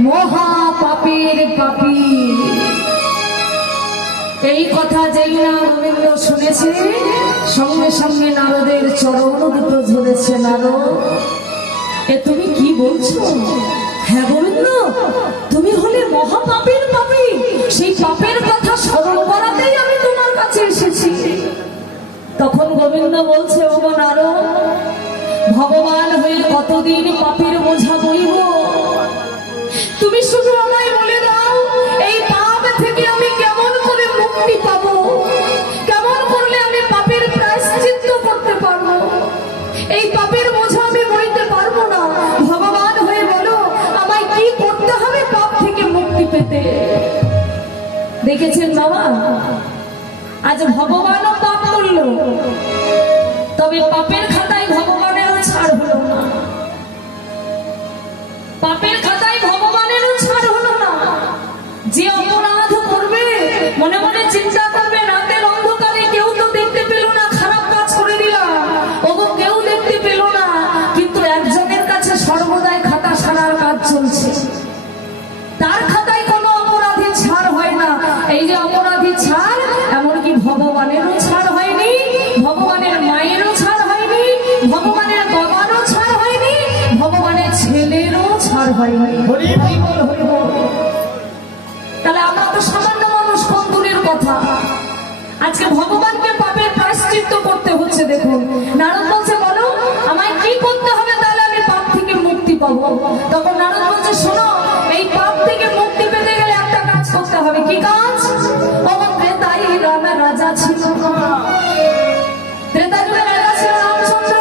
মহা পাপের পাপী। এই কথা যেই না গোবিন্দ শুনেছে, সঙ্গে সঙ্গে নারদের চরণ দুটো ধরেছে। নারদ, এ তুমি কি বলছো? হ্যাঁ গোবিন্দ, তুমি হলে মহা পাপের পাপী। সেই পাপের কথা স্মরণ করাতেই আমি তোমার কাছে এসেছি। তখন গোবিন্দ বলছে, ওগো নারদ, ভগবান হয়ে কতদিন পাপের বোঝা বইব? তুমি শুধু আমায় বলে দাও, এই পাপ থেকে আমি কেমন করে মুক্তি পাবো, কেমন করলে আমি পাপের প্রায়শ্চিত্ত করতে পারবো? এই পাপের বোঝা আমি বইতে পারবো না। ভগবান হয়ে বলো, আমায় কি করতে হবে পাপ থেকে মুক্তি পেতে? দেখেছেন বাবা, আজ ভগবানও পাপ করলো, তবে পাপের খাতায় ভগবানেরও ছাড় হলো না। পাপের খাতায় ভগবানেরও ছাড় হলো না। যে অপরাধ করবে মনে মনে চিন্তা করবে, রাতের অন্ধকারে কেউ তো দেখতে পেল না, খারাপ কাজ করে দিলাম, ওগো কেউ দেখতে পেল না, কিন্তু একজনের কাছে সর্বদাই খাতা সারার কাজ চলছে। তার খাতায় কোনো অপরাধী ছাড় হয় না। এই যে অপরাধী ছাড়, এমনকি ভগবানেরও ছাড় হয়নি, ভগবানের মায়েরও ছাড় হয়নি, ভগবানের বাবারও ছাড় হয়নি, ভগবানের ছেলেরও ছাড় হয়নি। হরি বল, হরি বল। তাহলে আমরা তো সামান্য মানুষ, কোন দূরের কথা। আজকে ভগবানকে পাপের প্রায়শ্চিত্ত করতে হচ্ছে। দেখুন নারদ বলছে, বলো আমায় কি করতে হবে তাহলে আমি পাপ থেকে মুক্তি পাবো? তখন নারদ বলছে, শোনো, এই পাপ থেকে মুক্তি পেতে গেলে একটা কাজ করতে হবে। কি কাজ? ত্রেতাই রামে রাজা ছিল, ত্রেতা যুগে রাজা ছিল রামচন্দ্র,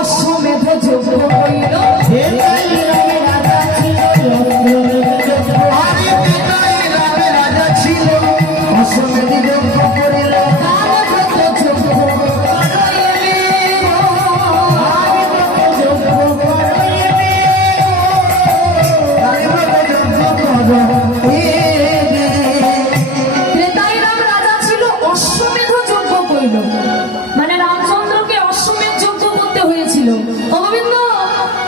অশ্বমেধ যজ্ঞ করিল। মানে রামচন্দ্রকে অশ্বমেধ যজ্ঞ করতে হয়েছিল। গোবিন্দ,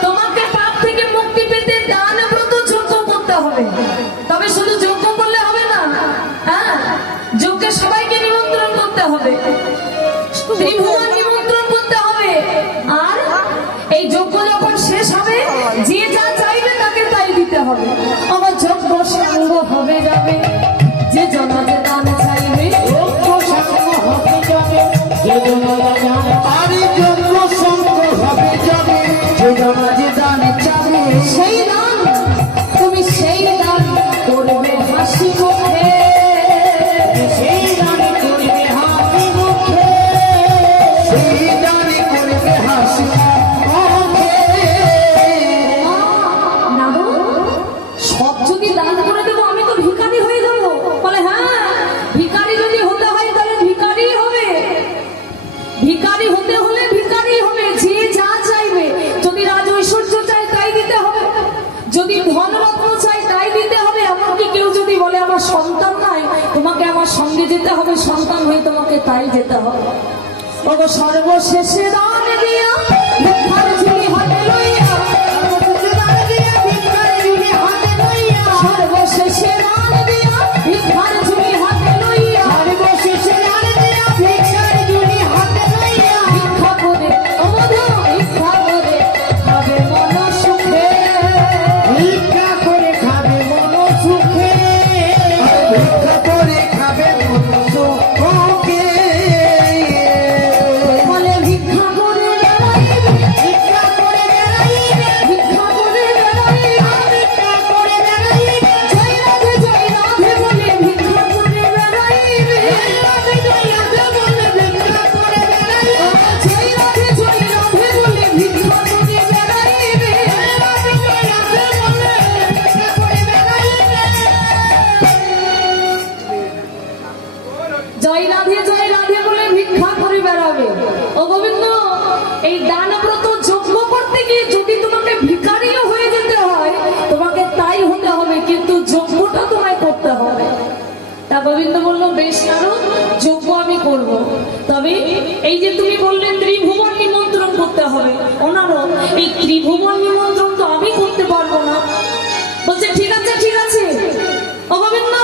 তোমাকে পাপ থেকে মুক্তি পেতে দান ব্রত যজ্ঞ করতে হবে। তবে শুধু যজ্ঞ করলে হবে না, হ্যাঁ, যজ্ঞে সবাইকে নিমন্ত্রণ করতে হবে, ত্রিভুবন নিমন্ত্রণ করতে হবে। আর এই যজ্ঞ যখন শেষ হবে, যে যা চাইবে তাকে তাই দিতে হবে। আমার যজ্ঞ সাঙ্গ হবে যাবে, যে জন যে দান চাইবে। যজ্ঞ সঙ্গ হবে যাবে যে জন আরে যজ্ঞ সঙ্গ হবে যাবে যে জন যে দান চাবে। সেই দান তুমি সেই দান করবে হাসি মুখে, সেই দান করবে হাসি মুখে, সেই দান করবে হাসি মুখে। না গো, সব যদি দান করে দেবো আমি তো ভিখারি হয়ে যাবো। বলে হ্যাঁ, ভিখারি যদি হতে হয় তাহলে ভিখারি হবে, ভিখারি হতে হলে ভিখারি হবে। যে যা চাইবে, যদি রাজ ঐশ্বর্য চাই তাই দিতে হবে, যদি ধনরত্ন চাই তাই দিতে হবে। এমনকি কেউ যদি বলে আমার সন্তান নাই, তোমাকে আমার সঙ্গে যেতে হবে, সন্তান হয়ে তোমাকে তাই যেতে হবে। ওগো সর্বশেষে দান দিয়া ভিক্ষার ঝুলি হাতে লইয়া, সর্বশেষে দান দিয়া ভিক্ষার ঝুলি হাতে লইয়া, সর্বশেষে দান দিয়া ভিক্ষার ঝুলি হাতে লইয়া, ভিক্ষা করে অবধ ভিক্ষা করে খাবে মন সুখে, ভিক্ষা করে খাবে মন সুখে, ভিক্ষা করে খাবে মন সুখে। বলে ভিক্ষা করে বেড়াইবে, ভিক্ষা করে বেড়াইবে, ভিক্ষা করে বেড়াইবে, ভিক্ষা করে বেড়াইবে, জয় রাধে বলে ভিক্ষা করে বেড়াইবে, রাধে জয় রাধে বলে ভিক্ষা করে বেড়াইবে, জয় রাধে বলে ভিক্ষা করে বেড়াইবে। রাধে জয় রাধে বলে ভিক্ষা করে বেড়াইবে। জয় রাধে বলে ভিক্ষা করে বেড়াবে। ও গোবিন্দ, এই দানব্রত যজ্ঞ করতে গিয়ে যদি তোমাকে ভিখারিও হয়ে যেতে হয়, তোমাকে তাই হতে হবে, কিন্তু যজ্ঞটা তোমায় করতে হবে। তা গোবিন্দ বলল বেশ নারদ, যজ্ঞ আমি করব, তবে এই যে তুমি বললে ত্রিভুবন নিমন্ত্রণ করতে হবে, ওনারও এই ত্রিভুবন নিমন্ত্রণ তো আমি করতে পারবো না। বলছে ঠিক আছে ঠিক আছে। ও গোবিন্দ,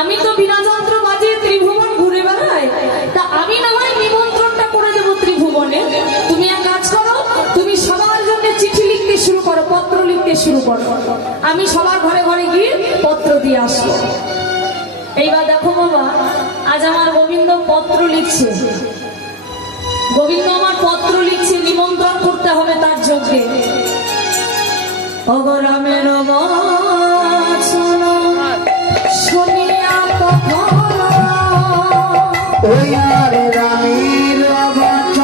আমি তো বিনা যন্ত্র বাজিয়ে ত্রিভুবন ঘুরে বেড়াই, তা আমি না হয় নিমন্ত্রণটা করে দেবো ত্রিভুবনে। তুমি এক কাজ করো, তুমি সবার জন্য চিঠি লিখতে শুরু করো, পত্র লিখতে শুরু করো, আমি সবার ঘরে ঘরে গিয়ে পত্র দিয়ে আসবো। এইবার দেখো বাবা, আজ আমার গোবিন্দ পত্র লিখছে, গোবিন্দ আমার পত্র লিখছে, নিমন্ত্রণ করতে হবে তার যজ্ঞে। অগরামের বচন শুনিয়া তখন ওই আর রামের বচন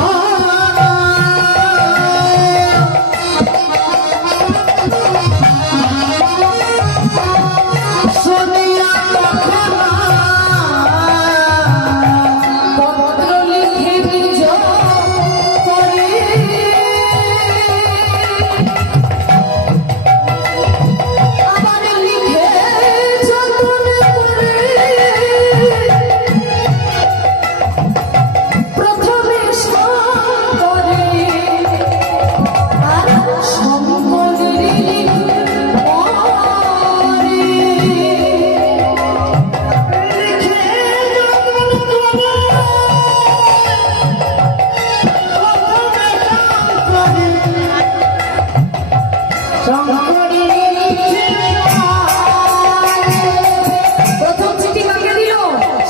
শুনিয়া তখন পত্র লিখে নিজ করে আবার লিখে যতন করে প্রথমে শঙ্করে আর শঙ্করে লিখে পরে। প্রথম চিঠি কাকে দিল?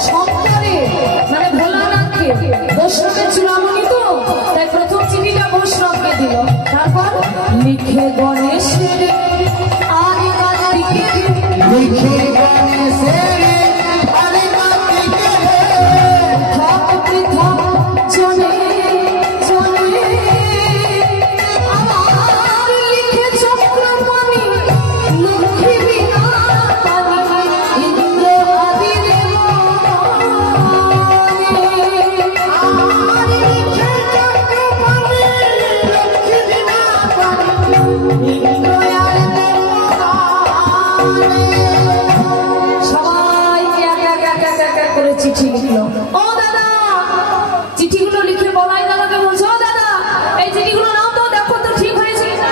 শঙ্করে, মানে ভোলানাথকে। বৈষ্ণবের চূড়ামণি তো, তাই প্রথম চিঠিটা বৈষ্ণবকে দিল। তারপর লিখে গণেশের আর কার্তিকের, লিখে গণেশের আরে কার্তিকের পৃথক পৃথক জনে জনে, আবার লিখে চক্রপাণি লক্ষ্মী বিনাপানি ইন্দ্র আদি দেবগণে। আর লিখে চক্রপাণি লক্ষ্মী বিনাপানি ইন্দ্র আর দেবগণে। সবাইকে এক এক করে চিঠি লিখলো। ও দাদা, চিঠিগুলো লিখে বলাই দাদাকে বলছে, ও দাদা এই চিঠিগুলো নাও তো, দেখো তো ঠিক হয়েছে কিনা।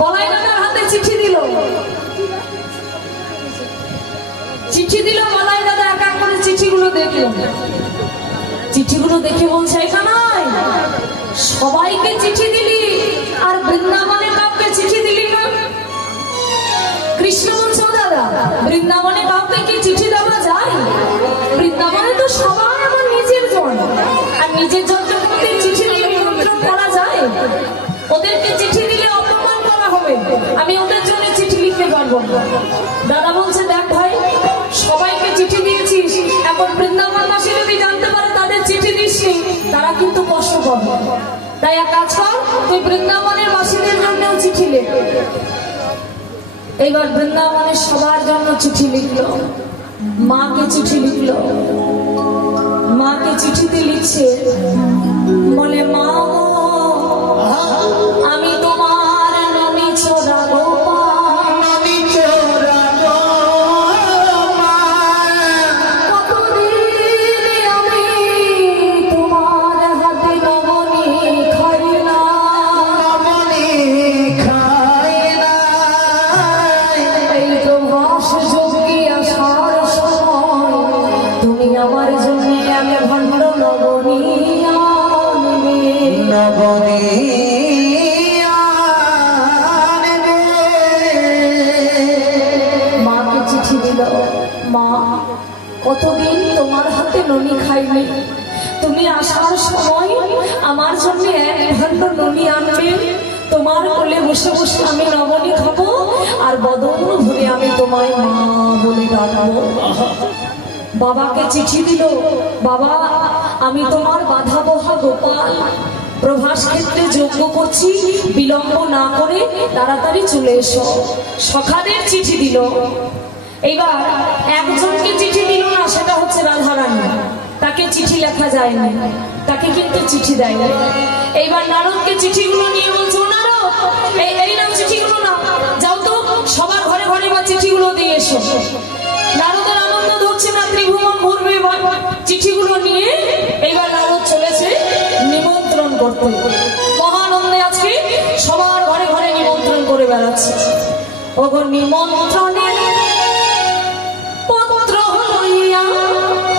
বলাই দাদার হাতে চিঠি দিল, চিঠি দিল বলাই দাদা, এক এক করে চিঠিগুলো দেখলো। চিঠিগুলো দেখে বলছে, এখানে সবাইকে চিঠি দিলি আর বৃন্দাবনে কাউকে চিঠি দিলি বৃন্দাবনে কাউকে কি চিঠি দেওয়া যায়? বৃন্দাবনে তো সবাই আমার নিজের জন, আর নিজের জন যখন চিঠি দিয়ে নিমন্ত্রণ করা যায়? ওদেরকে চিঠি দিলে অপমান করা হবে, আমি ওদের জন্য চিঠি লিখতে পারবো না। দাদা বলছে, দেখ ভাই, সবাইকে চিঠি দিয়েছিস, এখন বৃন্দাবনবাসী যদি জানতে পারে তাদের চিঠি দিসনি, তারা কিন্তু কষ্ট পাবে। তাই এক কাজ কর, তুই বৃন্দাবনের বাসীদের জন্যও চিঠি লেখ। এইবার বৃন্দাবনের সবার জন্য চিঠি লিখলো, মাকে চিঠি লিখলো। মাকে চিঠিতে লিখছে, বলে, মা গো, আমি তোমার ননি ছোড়া গোপাল, আমি চোরা গো মা, কতদিন আমি তোমার হাতে নবনী খাই না। মনে খায় না। এই তো মাস যোগী আসার সময় তুমি আমার জন্য এক ভাণ্ড নবনী আনবে। নবনী আনবে। মাকে চিঠি দিল, মা, কতদিন তোমার হাতে ননি খাইনি, তুমি আসার সময় আমার জন্য এক ভাণ্ড ননি আনবে। তোমার কোলে বসে বসে আমি নবনী খাবো, আর বদন ভরে আমি তোমায় মা বলে ডাকবো। বাবাকে চিঠি দিল, বাবা, আমি তোমার বাধা বহা গোপাল, প্রভাস ক্ষেত্রে যজ্ঞ করছি, বিলম্ব না করে তাড়াতাড়ি চলে এসো। সখাদের চিঠি দিল। এইবার একজনকে চিঠি দিল না, সেটা হচ্ছে রাধারানী, তাকে চিঠি লেখা যায়নি, তাকে কিন্তু চিঠি দেয়। এইবার নারদকে চিঠিগুলো নিয়ে বলছো, নারদ, এই নাও চিঠিগুলো, না যাও তো সবার ঘরে ঘরে বা চিঠিগুলো দিয়ে এসো। নারদের আনন্দ ধরছে না, ত্রিভুবন ঘুরবে, চিঠিগুলো নিয়ে এইবার নারদ চলেছে নিমন্ত্রণ করতে। মহানন্দে আজকে সবার ঘরে ঘরে নিমন্ত্রণ করে বেড়াচ্ছে। ওগো নিমন্ত্রণের পত্র লইয়া,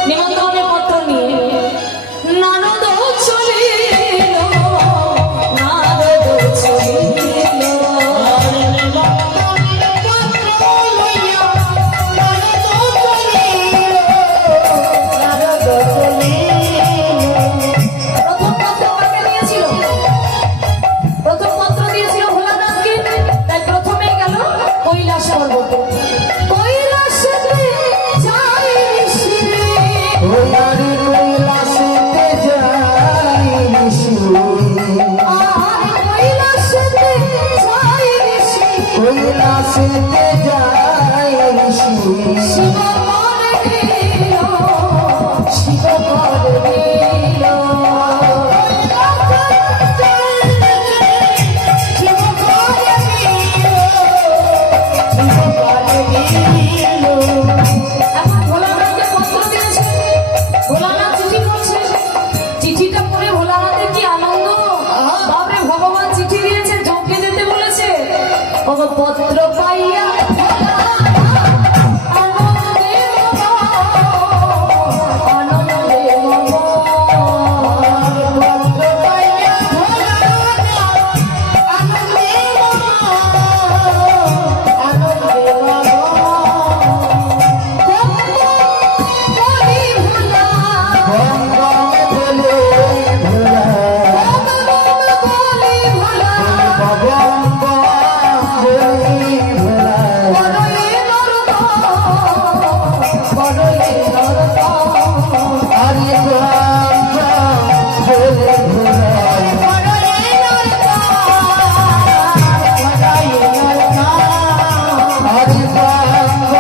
নিমন্ত্রণের পত্র নিয়ে নারদ চলিল, নারদ চলিল। প্রথম পত্র কাকে দিয়েছিল? প্রথম পত্র দিয়েছিল ভোলানাথকে, তাই প্রথমে গেল কৈলাস পর্বতে। কৈলাসেতে যাই ঋষি, ওয়ারি কৈলাসেতে যাই ঋষি, আর কৈলাসেতে যাই ঋষি, কৈলাসেতে যাই ঋষি। শিব করে দিল, শিব করে দিল। শিব করে দিল, শিব করে দিল। এখন ভোলানাথকে পত্র দিয়েছে, ভোলানাথ চিঠি করছে। চিঠিটা পড়ে ভোলানাথের কি আনন্দ! বাপরে, ভগবান চিঠি দিয়েছে, যজ্ঞে যেতে বলেছে। পত্র পাইয়া আনন্দে আনন্দে পত্র পাইয়া আনন্দে আনন্দে বম বম বলে ভোলা, বম বম বলে ভোলা। আরে বম বম বলে ভোলা, আরে বম বম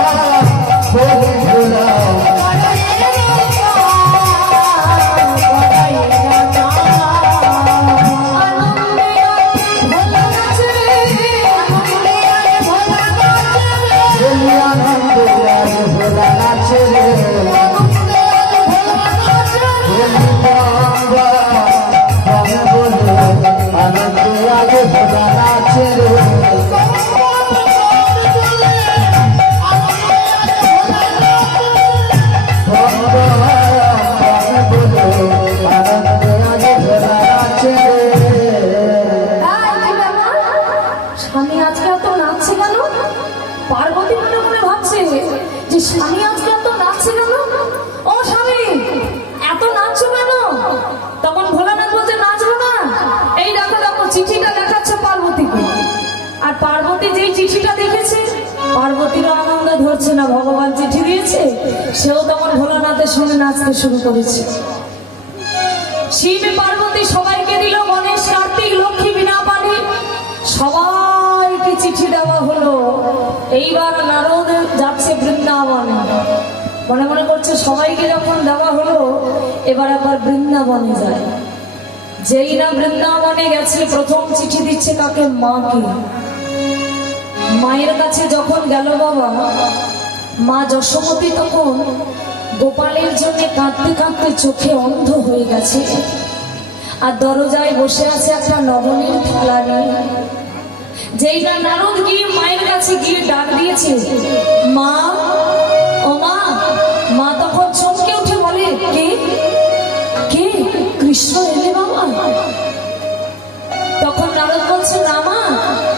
বলে ভোলা। বলি আনন্দে আজ ভোলা নাচে রে, বলি বম বম বলে আনন্দে আজ ভোলা নাচে রে। বম বম বলে আনন্দে আজ ভোলা নাচে রে। স্বামী আজকে এত নাচছে কেন? পার্বতী মনে মনে ভাবছে, যে স্বামী আজকে এত নাচছে কেন? ও স্বামী, এত নাচছো কেন? তখন ভোলানাথ বলছে নাচবো না, এই দেখো দেখো চিঠিটা দেখাচ্ছে পার্বতীকে। আর পার্বতী যেই চিঠিটা দেখেছে, পার্বতীরও আনন্দ ধরছে না, ভগবান চিঠি দিয়েছে। সেও তখন ভোলানাথের সঙ্গে নাচতে শুরু করেছে। শিব পার্বতী সবাইকে দিল, গণেশ কার্তিক লক্ষ্মী বিনা পানি সবাইকে চিঠি দেওয়া হলো। এইবার নারদ যাচ্ছে বৃন্দাবনে, মনে মনে করছে সবাইকে যখন দেওয়া হলো এবার আবার বৃন্দাবনে যায়। যেই না বৃন্দাবনে গেছে, প্রথম চিঠি দিচ্ছে কাকে? মাকে। মায়ের কাছে যখন গেল বাবা, মা যশোমতী তখন গোপালের জন্য কাঁদতে কাঁদতে চোখে অন্ধ হয়ে গেছে। আর দরজায় বসে আছে একটা নবনীর থালা নিয়ে। যেই না নারদ গিয়ে মায়ের কাছে গিয়ে ডাক দিয়েছে, মা, ও মা। মা তখন চমকে উঠে বলে, কে কে? কৃষ্ণ এলে বাবা? তখন নারদ বলছে, না মা,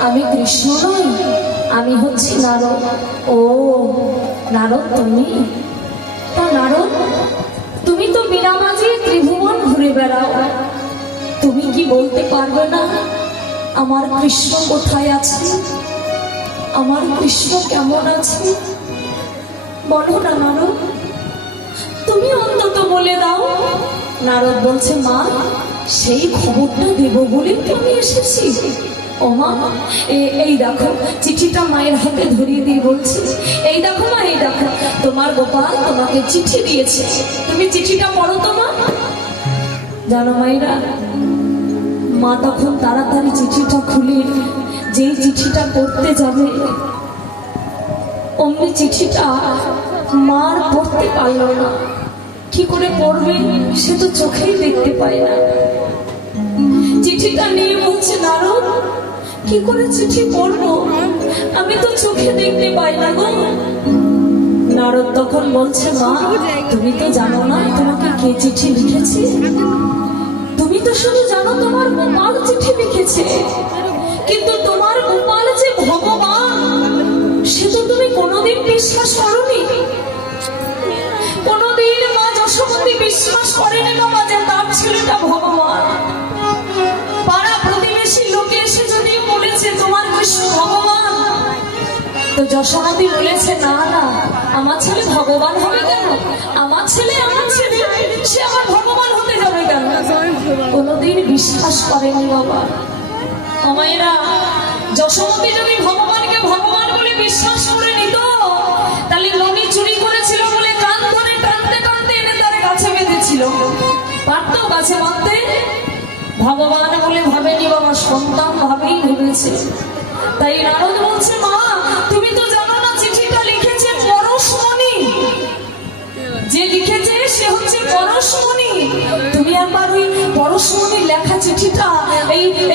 আমি কৃষ্ণ নই, আমি হচ্ছি নারদ। ও নারদ তুমি? তা নারদ, তুমি তো বিনা বাজিয়ে ত্রিভুবন ঘুরে বেড়াও, তুমি কি বলতে পারবে না আমার কৃষ্ণ কোথায় আছে? আমার কৃষ্ণ কেমন আছে? বলো না নারদ, তুমি অন্তত বলে দাও। নারদ বলছে, মা, সেই খবরটা দেব বলে তো আমি এসেছি। ও মা, এই দেখো চিঠিটা মায়ের হাতে ধরিয়ে দিয়ে বলছি, এই দেখো মা, এই দেখো তোমার গোপাল তোমাকে চিঠি দিয়েছে, তুমি চিঠিটা পড়ো তো মা। জানো মায়েরা, মা তখন তাড়াতাড়ি চিঠিটা খুলে যেই চিঠিটা পড়তে যাবে, অমনি চিঠিটা মার পড়তে পারল না। কি করে পড়বে? সে তো চোখেই দেখতে পায় না। চিঠিটা নিয়ে বলছে, নারদ, কি করে চিঠি পড়বো? আমি তো চোখে দেখতে পাই না গো। নারদ তখন বলছে, মা, তুমি তো জানো না তোমাকে কে চিঠি লিখেছে? তুমি তো শুধু জানো তোমার গোপাল চিঠি লিখেছে, কিন্তু তোমার গোপাল যে ভগবান সে তো তুমি কোনোদিন বিশ্বাস করোনি। কোনোদিন মা যশোমতী বিশ্বাস করেনি বাবা যে তার ছেলেটা ভগবান। পাড়া প্রতিবেশী লোকে এসে যদি বলেছে তোমার কৃষ্ণ ভগবান, তো যশোমতী বলেছে, না না, আমার ছেলে ভগবান হবে কেন? আমার ছেলে সে আমার ভগবান হতে যাবে কেন? কোনোদিন বিশ্বাস করেনি বাবা। আমায়েরা, যশোমতী যদি ভগবানকে ভগবান বলে বিশ্বাস করে নিত, তাহলে ননি চুরি করেছিল বলে কান ধরে টানতে টানতে এনে তার কাছে বেঁধেছিল, পারত কাছে বাঁধতে? ভগবান বলে ভাবেনি বাবা, সন্তান ভাবেই ভেবেছে। তাই নারদ বলছে, মা, তুমি তো জানো না চিঠিটা লিখেছে পরশমণি, যে লিখেছে সে হচ্ছে পরশমণি। তুমি একবার ওই পরশমণির লেখা চিঠিটা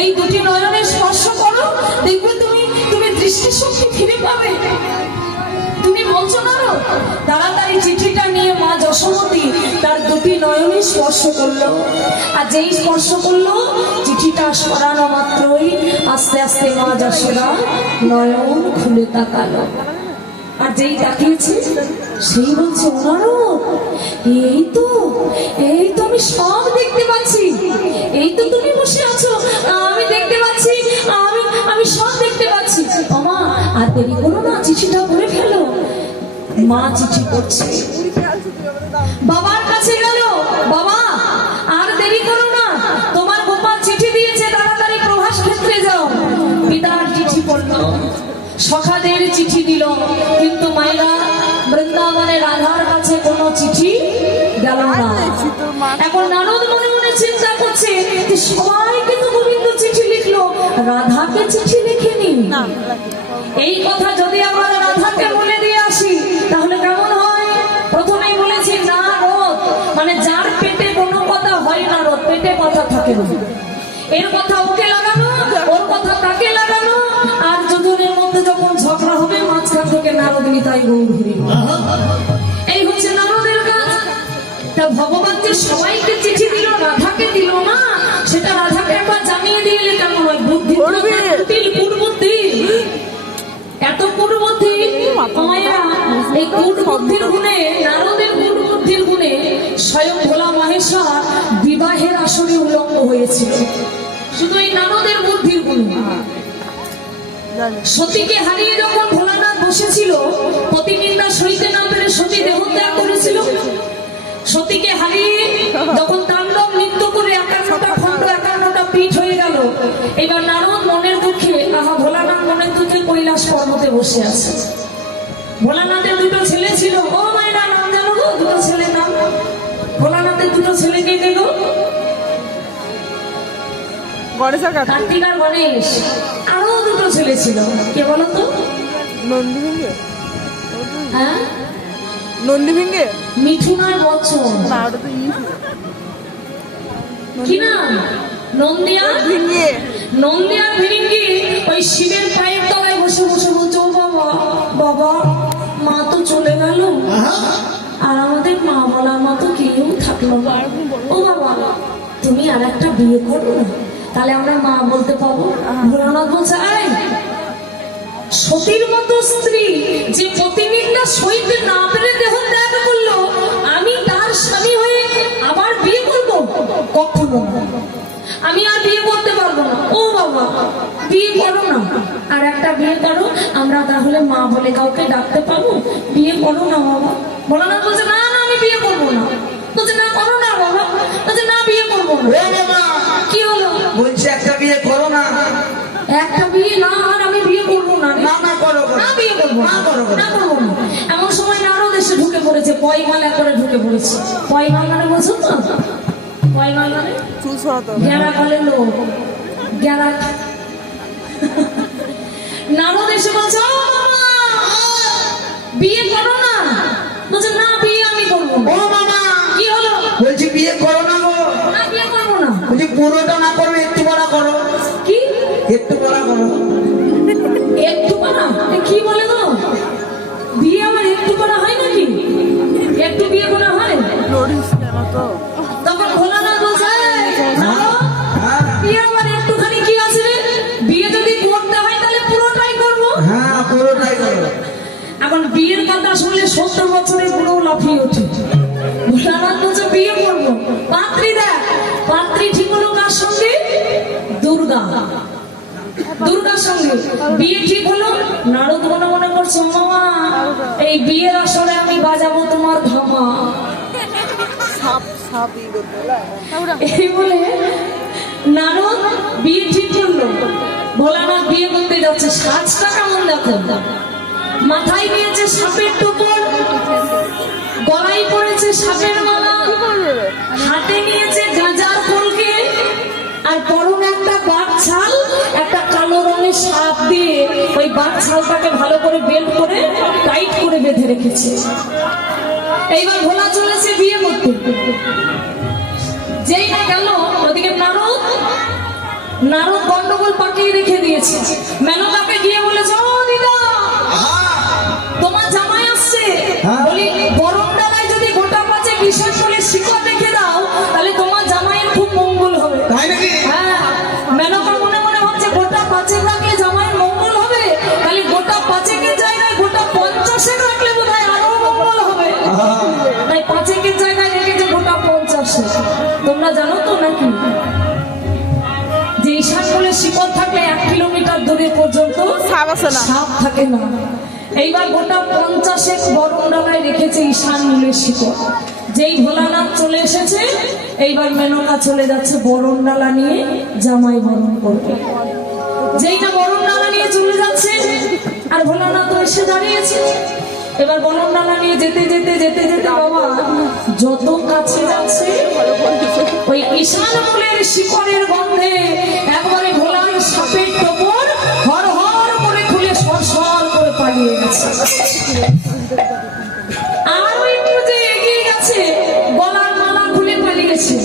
এই দুটি নয়নে স্পর্শ করো, দেখবে তুমি দৃষ্টিশক্তি ফিরে পাবে। তুমি বলছো না? তাড়াতাড়ি চিঠিটা নিয়ে মা যশোমতী তার দুটি নয়নে স্পর্শ করলো। আর যেই স্পর্শ করলো, চিঠিটা সরানো মাত্রই আস্তে আস্তে মা যশোদা নয়ন খুলে তাকালো। আর যেই তাকিয়েছে সেই বলছে, নারদ, এই তো আমি সব দেখতে পাচ্ছি, এই তো তুমি বসে আছো, আমি দেখতে পাচ্ছি, আমি সব দেখতে পাচ্ছি। মা, আর দেরি করো না, চিঠিটা পড়ে ফেলো। মা চিঠি পড়ছে, বাবার কাছে গেল, বাবা আর দেরি করো না, তোমার গোপাল চিঠি দিয়েছে, তাড়াতাড়ি প্রভাস ক্ষেত্রে যাও। পিতার চিঠি পড়লো, সখাদের চিঠি দিল, কিন্তু মায়েরা বৃন্দাবনে রাধার কাছে কোনো চিঠি গেল না। এখন নারদ মনে মনে চিন্তা করছে যে সবাইকে তো গোবিন্দ চিঠি লিখলো, রাধাকে চিঠি লিখেনি। এই কথা যদি আমরা রাধাকে বলে দিয়ে আসি তাহলে কেমন হয়? প্রথমেই বলেছি নারদ মানে যার পেটে কোনো কথা হয় না, রোদ পেটে কথা থাকে না, এর কথা ওকে লাগানো, ওর কথা তাকে লাগানো, আর দুজনের মধ্যে যখন ঝগড়া হবে মাঝখান থেকে নারদ নিতাই গৌরী। এই হচ্ছে নারদের কাজ। তা ভগবান যে সবাইকে চিঠি দিল, রাধাকে দিল না, সেটা রাধাকে একবার জানিয়ে দিলে কেমন হয়? বুদ্ধি কুটবুদ্ধি, এত কুটবুদ্ধি মায়েরা এই কূট বুদ্ধির গুণে, নারদের কূট বুদ্ধির গুণে স্বয়ং ভোলা মহেশ্বর বিবাহের আসরে উলঙ্গ হয়েছিল, শুধু এই নারদের বুদ্ধির গুণে। সতীকে হারিয়ে যখন ভোলানাথ বসেছিল, প্রতিনিন্দা সইতে না পেরে সতী দেহত্যাগ করেছিল। সতীকে হারিয়ে যখন তাণ্ডব নৃত্য করে 51টা খণ্ড 51টা পীঠ হয়ে গেল, এবার নারদ মনের দুঃখে, আহা ভোলানাথ মনের দুঃখে কৈলাস পর্বতে বসে আছে। ভোলানাথের দুটো ছেলে ছিল, ও মায়েরা নাম জানো গো? দুটো ছেলের নাম, ভোলানাথের দুটো ছেলে কে কে গো? কার্তিক আর গণেশ। আরো দুটো ছেলে ছিল, কে বলো তো? হ্যাঁ, নন্দীভিঙ্গে মিঠুন আর বচ্চন। কি না? নন্দিয়া ভিঙ্গে নন্দী আর ভিরিঙ্গি ওই শিবের পায়ের তলায় বসে বসে বলছে, ও বাবা, বাবা মা তো চলে গেল, আর আমাদের মা বলার মতো কেউ থাকলো না। ও বাবা, তুমি আর একটা বিয়ে করো না, তাহলে আমরা মা বলতে পাবো। ভোলানাথ বলছে, এই সতীর মতো স্ত্রী যে প্রতিনিন্দা সইতে না পেরে দেহ ত্যাগ করলো, আমি তার স্বামী হয়ে আবার বিয়ে করবো? কখনো না, আমি আর বিয়ে করতে পারবো না। ও বাবা, বিয়ে করো না, আর একটা বিয়ে করো, আমরা তাহলে মা বলে কাউকে ডাকতে পাবো। বিয়ে করো না বাবা। ভোলানাথ বলছে, না না, আমি বিয়ে করবো না। বলছে, না করো না বাবা। বলছে, না বিয়ে করবো না। কি হলো? বলছে একটা বিয়ে করো না। একটা বিয়ে না, আর আমি বিয়ে করবো না। না না করো, না বিয়ে করবো না, না করবো না। এমন সময় নারদ এসে ঢুকে পড়েছে, পয়মালা করে ঢুকে পড়েছে। পয়মাল মানে বলছো তো? পয়মাল মানে চুল ছড়াতো গ্যারা বলে লোক, গ্যারা। নারদ এসে বলছে, ও মামা, বিয়ে করো না। বলছে, না বিয়ে আমি করবো না। ও মামা, কি হলো? বলছি বিয়ে করো না গো। না বিয়ে করবো না। বলছি পুরোটা না করো, একটু বড় করো। কি একটু বড় করো। একটু পারা? কি বলে গো? বিয়ে আমার একটু করা হয় নাকি? একটু বিয়ে করা হয়? লড়িস কেন তো? তখন ভোলানাথ বলছে, বিয়ে আমার একটুখানি কি আছে রে? বিয়ে যদি করতে হয় তাহলে পুরোটাই করবো। হ্যাঁ, পুরোটাই করো। এখন বিয়ের কথা শুনলে 70 বছরের বুড়ো লাফিয়ে ওঠে। ভোলানাথ বলছে, বিয়ে করবো। পাত্রী দেখ। পাত্রী ঠিক হলো কার সঙ্গে? দুর্গা। দুর্গার সঙ্গে বিয়ে ঠিক হলো। নারদ মনে মনে করছে, মামা এই বিয়ের আসরে আমি বাজাবো তোমার ধামা। সাপ সাপ ই করতে এই বলে নারদ বিয়ে ঠিক করলো। ভোলানাথ বিয়ে করতে যাচ্ছে। সাজটা কেমন দেখো, মাথায় নিয়েছে সাপের টোপর, গলায় পড়েছে সাপের মালা, হাতে নিয়েছে গাঁজার কলকে, আর পরনে একটা বাঘ ছাল, একটা কালো রঙের সাপ দিয়ে ওই বাঘ ছালটাকে ভালো করে বেল্ট করে টাইট করে বেঁধে রেখেছে। এইবার ভোলা চলেছে বিয়ে করতে। যেই না গেল ওদিকে নারদ গন্ডগোল পাকিয়ে রেখে দিয়েছে। মেনকাকে গিয়ে বলেছে, ও দিদা, তোমার জামাই আসছে। বলি, গরম ডালায় যদি গোটা পাচে বিশেষ করে শিকড় রেখে দাও, তাহলে তোমার জামাইয়ের খুব মঙ্গল হবে। হ্যাঁ, মেনকা মনে মনে ভাবছে, গোটা পাচে রাখলে জামাইয়ের মঙ্গল হবে, তাহলে গোটা পাচেকের জায়গায় গোটা 50 রাখলে বোধ হয় আরো মঙ্গল হবে। তাই 5 জায়গায় রেখেছে গোটা 50। তোমরা জানো তো নাকি যে ঈশান বলে শিকড় থাকলে 1 কিলোমিটার দূরে পর্যন্ত সাপ আছে না। সাপ থাকে না। এইবার গোটা 50 বরণ ডালায় রেখেছে ঈশান মূলের শিকড়। যেই ভোলানাথ চলে এসেছে, এইবার মেনকা চলে যাচ্ছে বরণ ডালা নিয়ে জামাই বরণ করবে। যেই না বরণ ডালা নিয়ে চলে যাচ্ছে, আর ভোলানাথ এসে দাঁড়িয়েছে। এবার বরণ ডালা নিয়ে যেতে যেতে যেতে যেতে বাবা যত কাছে যাচ্ছে, ওই ঈশান মূলের শিকড়ের গন্ধে একবারে ভোলার সাপের টোপর হর হর করে খুলে সরসর করে পালিয়ে গেছে। আরো একটু যে এগিয়ে গেছে, গলার মালা খুলে পালিয়েছে।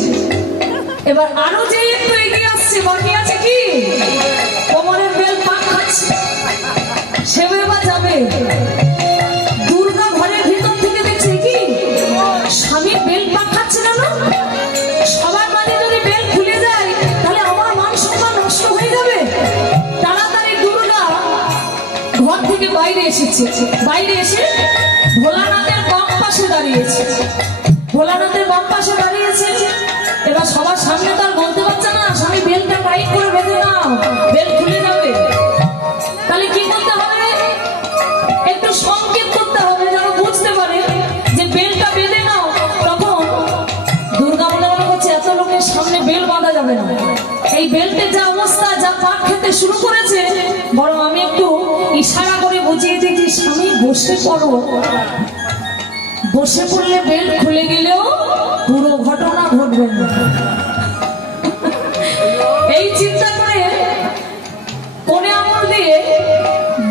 এবার আরো যে একটু এগিয়ে আসছে, বাকি আছে কি কোমরের বেল পাক খাচ্ছে, সেও এবার যাবে। দুর্গা ঘরের ভিতর থেকে দেখছে কি স্বামী বেল পাক খাচ্ছে না। সবার মাঝে যদি বেল খুলে যায়, তাহলে আমার মান সম্মান নষ্ট হয়ে যাবে। তাড়াতাড়ি দুর্গা ঘর থেকে বাইরে এসেছে। বাইরে এসে ভোলানাথের বাম পাশে দাঁড়িয়েছে। ভোলানাথের বাম পাশে দাঁড়িয়েছে। এবার সবার সামনে তো আর বলতে পারছে না, স্বামী বেলটা টাইট করে বেঁধে নাও, বেল খুলে যাবে। তাহলে কি করতে হবে? একটু সংকেত করতে হবে যেন বুঝতে পারে যে বেলটা বেঁধে নাও। তখন দুর্গা মনে মনে করছে এত লোকের সামনে বেল বাঁধা যাবে না, এই বেল্টের যা অবস্থা, যা পাক খেতে শুরু করেছে, বরং আমি একটু ইশারা করে বুঝিয়ে দিচ্ছি, স্বামী বসে পড়ো। বসে পড়লে বেল্ট খুলে গেলেও পুরো ঘটনা ঘটবে না। এই চিন্তা করে কোণে আঙুল দিয়ে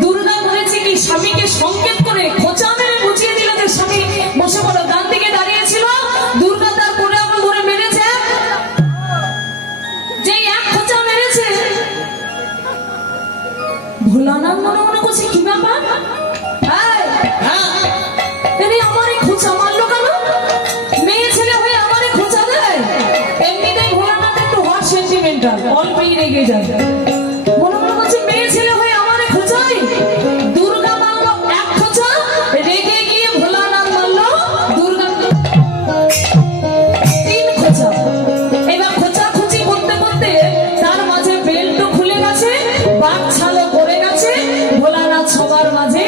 দুর্গা বলেছে কি, স্বামীকে সংকেত করে খোঁচা মেরে বুঝিয়ে দিল যে স্বামী বসে পড়ো। ডান দিকে দাঁড়িয়েছিল, দুর্গা তার কোণে আঙুল ধরে মেরেছে। যেই এক খোঁচা মেরেছে, ভোলানাথ মনে মনে করছে কি ব্যাপার, আমারে খোঁচা মারলো কেন? মেয়ে ছেলে হয়ে আমারে খোঁচা দেয়? এমনিতেই ভোলানাথ একটু হট সেন্টিমেন্টাল, অল্পই রেগে যায়। মনে মনে করছে মেয়ে ছেলে হয়ে আমারে খোঁচাই। দুর্গা মারলো এক খোঁচা, রেগে গিয়ে ভোলানাথ মারলো দুর্গা 3 খোঁচা। এবার খোঁচাখুচি করতে করতে তার মাঝে বেল্টও খুলে গেছে, বাঘ ছালও পড়ে গেছে। ভোলানাথ সবার মাঝে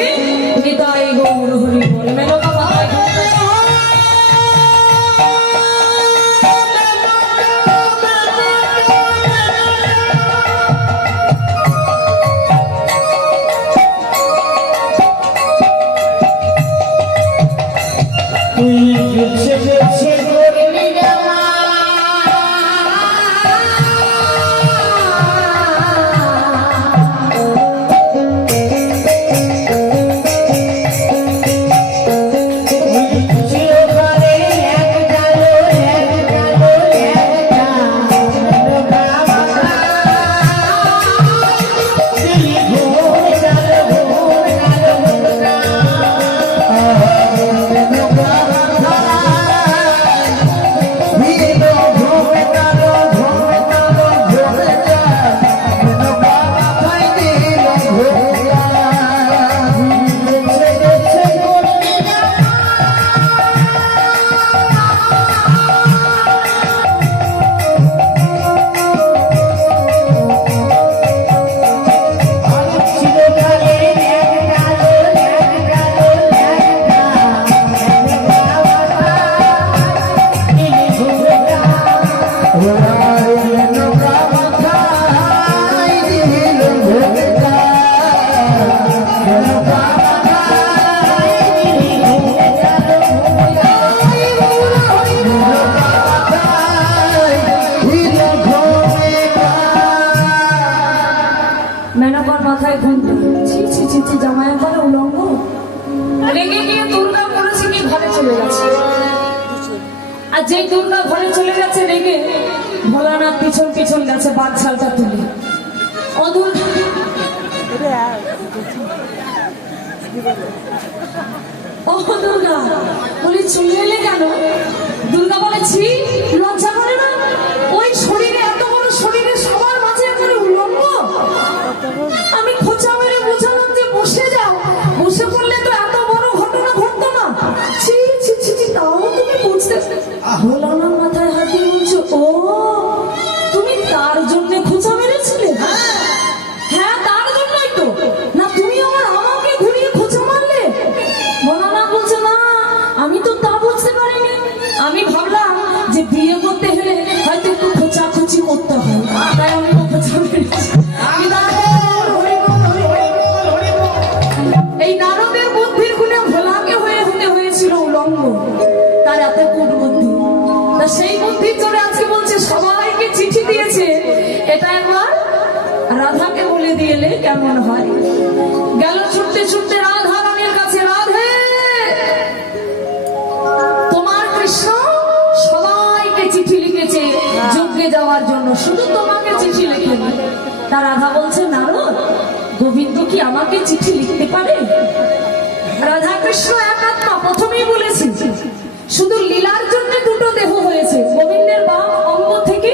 নিতাই গৌর হরি বল। মেনকা মাথায় তুই গেছে গেছে করলি জামা চিরকালে এক ডালো দিলি ঘোর ডালো ঘোর মেনকার মাথায় ঘুমতে ছি ছি ছি ছি, জামাইয়া করে উলঙ্গ। রেগে গিয়ে দুর্গা করেছে কি ঘরে চলে গেছে। আর যেই দুর্গা ঘরে চলে গেছে রেগে, ভোলানাথ পিছন পিছন গেছে বাঘ ছালটা তুলে। ও দুর্গা, ও দুর্গা বলি চলে এলে কেন? দুর্গা বলেছি লজ্জা করে না? ওই শরীরে, এত বড় শরীরে সবার মাঝে করে উলঙ্গ। আমি খোঁচা মেরে বুঝালাম যে বসে যাও, বসে পড়লে তো এত বড় ঘটনা ঘটতো না। ছি ছি ছি ছি, তাও তুমি বুঝতে। ভোলানাথ মাথায় হাত দিয়ে বলছো, ও তুমি তার জন্য খোঁচা মেরেছিলে? হ্যাঁ তার জন্যই তো। না তুমি আমাকে ঘুরিয়ে খোঁচা মারলে? ভোলানাথ বলছে না, আমি তো তা বুঝতে পারিনি। আমি ভাবলাম যে বিয়ে করতে হলে হয়তো একটু খোঁচাখুচি করতে হয়, তাই আমি খোঁচা মেরেছি। এই নারদের বুদ্ধির গুণে ভোলাকে হতে হয়েছিল উলঙ্গ, তার এত কুটবুদ্ধি। তা সেই বুদ্ধির জোরে আজকে বলছে সবাইকে চিঠি দিয়েছে, এটা একবার রাধাকে বলে দিয়েলে কেমন হয়। গেল ছুটতে ছুটতে রাধা রানীর কাছে, রাধে তোমার কৃষ্ণ সবাইকে চিঠি লিখেছে যজ্ঞে যাওয়ার জন্য, শুধু তোমাকে চিঠি লিখেনি। তা রাধা বলছে, নারদ গোবিন্দ কি আমাকে চিঠি লিখতে পারে? রাধা কৃষ্ণ এক আত্মা, প্রথমেই বলেছি শুধু লীলার জন্য দুটো দেহ হয়েছে। গোবিন্দের বাম অঙ্গ থেকে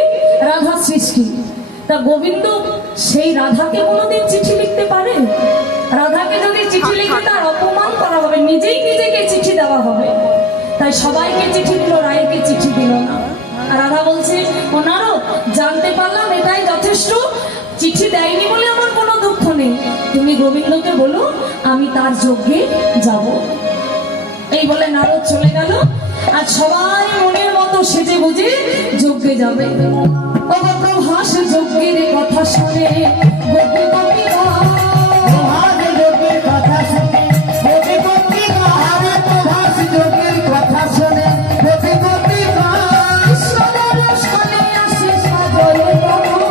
রাধা সৃষ্টি। তা গোবিন্দ সেই রাধাকে কোনোদিন চিঠি লিখতে পারে? রাধাকে যদি চিঠি লিখে তার অপমান করা হবে। নিজেই নিজেকে চিঠি তাই সবাইকে চিঠি দিল, রায়কে চিঠি দিল না। আর রাধা বলছে, ও নারদ, জানতে পারলাম এটাই যথেষ্ট, চিঠি দেয়নি বলে আমার কোনো দুঃখ নেই, তুমি গোবিন্দকে বলো আমি তার যজ্ঞে যাব। এই বলে নারদ চলে গেল, আর সবাই মনের মতো সেজে বুঝে যজ্ঞে যাবে। প্রভাস যজ্ঞের কথা শুনে গোপী গোপীরা, প্রভাস যোগের কথা শুনে গোপী গোপীরা, আরে প্রভাস যোগের কথা শুনে গোপী গোপীরা, কৃষ্ণদের সনে আসে সাজয়ে তখন,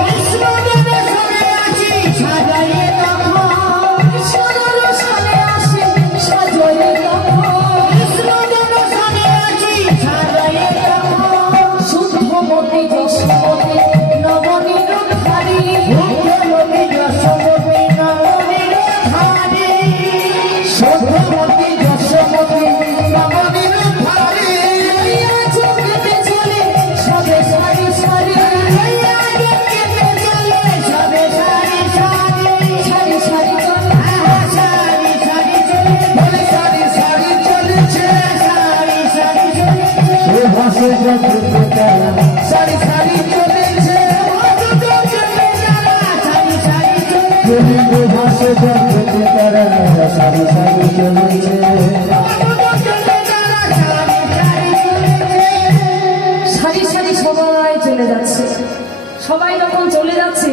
কৃষ্ণদেবের সঙ্গে আছি সাজাইয়ে তখন, কৃষ্ণদের সনে আসে সাজয়ে তখন, কৃষ্ণদেবের সঙ্গে আছি সাজাইয়ে তখন, শুদ্ধমতি যশোমতি নবনীরধারী, শুদ্ধমতি যশোমতি নবনীরধারী, শুদ্ধমতি যশোমতি নবনীরধারী, লইয়া যজ্ঞেতে চলে সবে সারি সারি, লইয়া যজ্ঞেতে চলে সবে সারি সারি, সারি সারি চলে, সারি সারি চলে, বলে সারি সারি চলেছে, সারি সারি চলেছে, প্রভাসে যজ্ঞেতে তারা সারি সারি চলেছে, প্রভাসে যজ্ঞেতে তারা সারি সারি চলেছে। সারি সারি সবাই চলে যাচ্ছে। সবাই যখন চলে যাচ্ছে,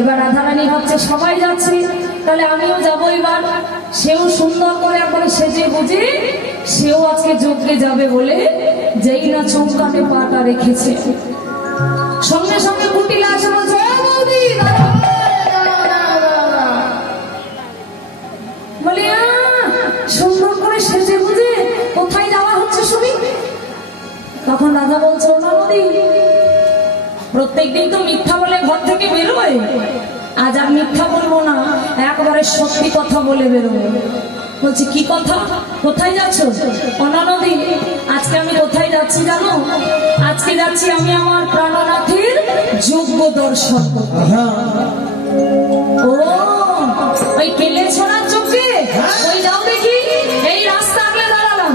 এবার রাধারানী ভাবছে সবাই যাচ্ছে, তাহলে আমিও যাবো এবার। সেও সুন্দর করে একবার সেজে বুঝে সেও আজকে যজ্ঞে যাবে বলে যেই না চৌকানে পাটা রেখেছে, সঙ্গে সঙ্গে কুটিলা এসে বলছে, "ও বৌদি, দাঁড়াও, দাঁড়াও, দাঁড়াও, দাঁড়াও।" বলি, সুন্দর করে সেজে বুঝে কোথায় যাওয়া হচ্ছে শুনি। তখন রাধা বলছে, ও নদী, প্রত্যেকদিন তো মিথ্যা বলে ঘর থেকে বেরোয়, আজ আর মিথ্যা বলবো না, একবারে সত্যি কথা বলে বেরোবো। বলছি, কি কথা, কোথায় যাচ্ছ? অনানদী, আজকে আমি কোথায় যাচ্ছি জানো? আজকে যাচ্ছি আমি আমার প্রাণনাথের যোগ্য দর্শন করতে। ও, ওই কেলে ছড়ার চোখে ওই যাও দেখি, এই রাস্তা আগলে দাঁড়ালাম।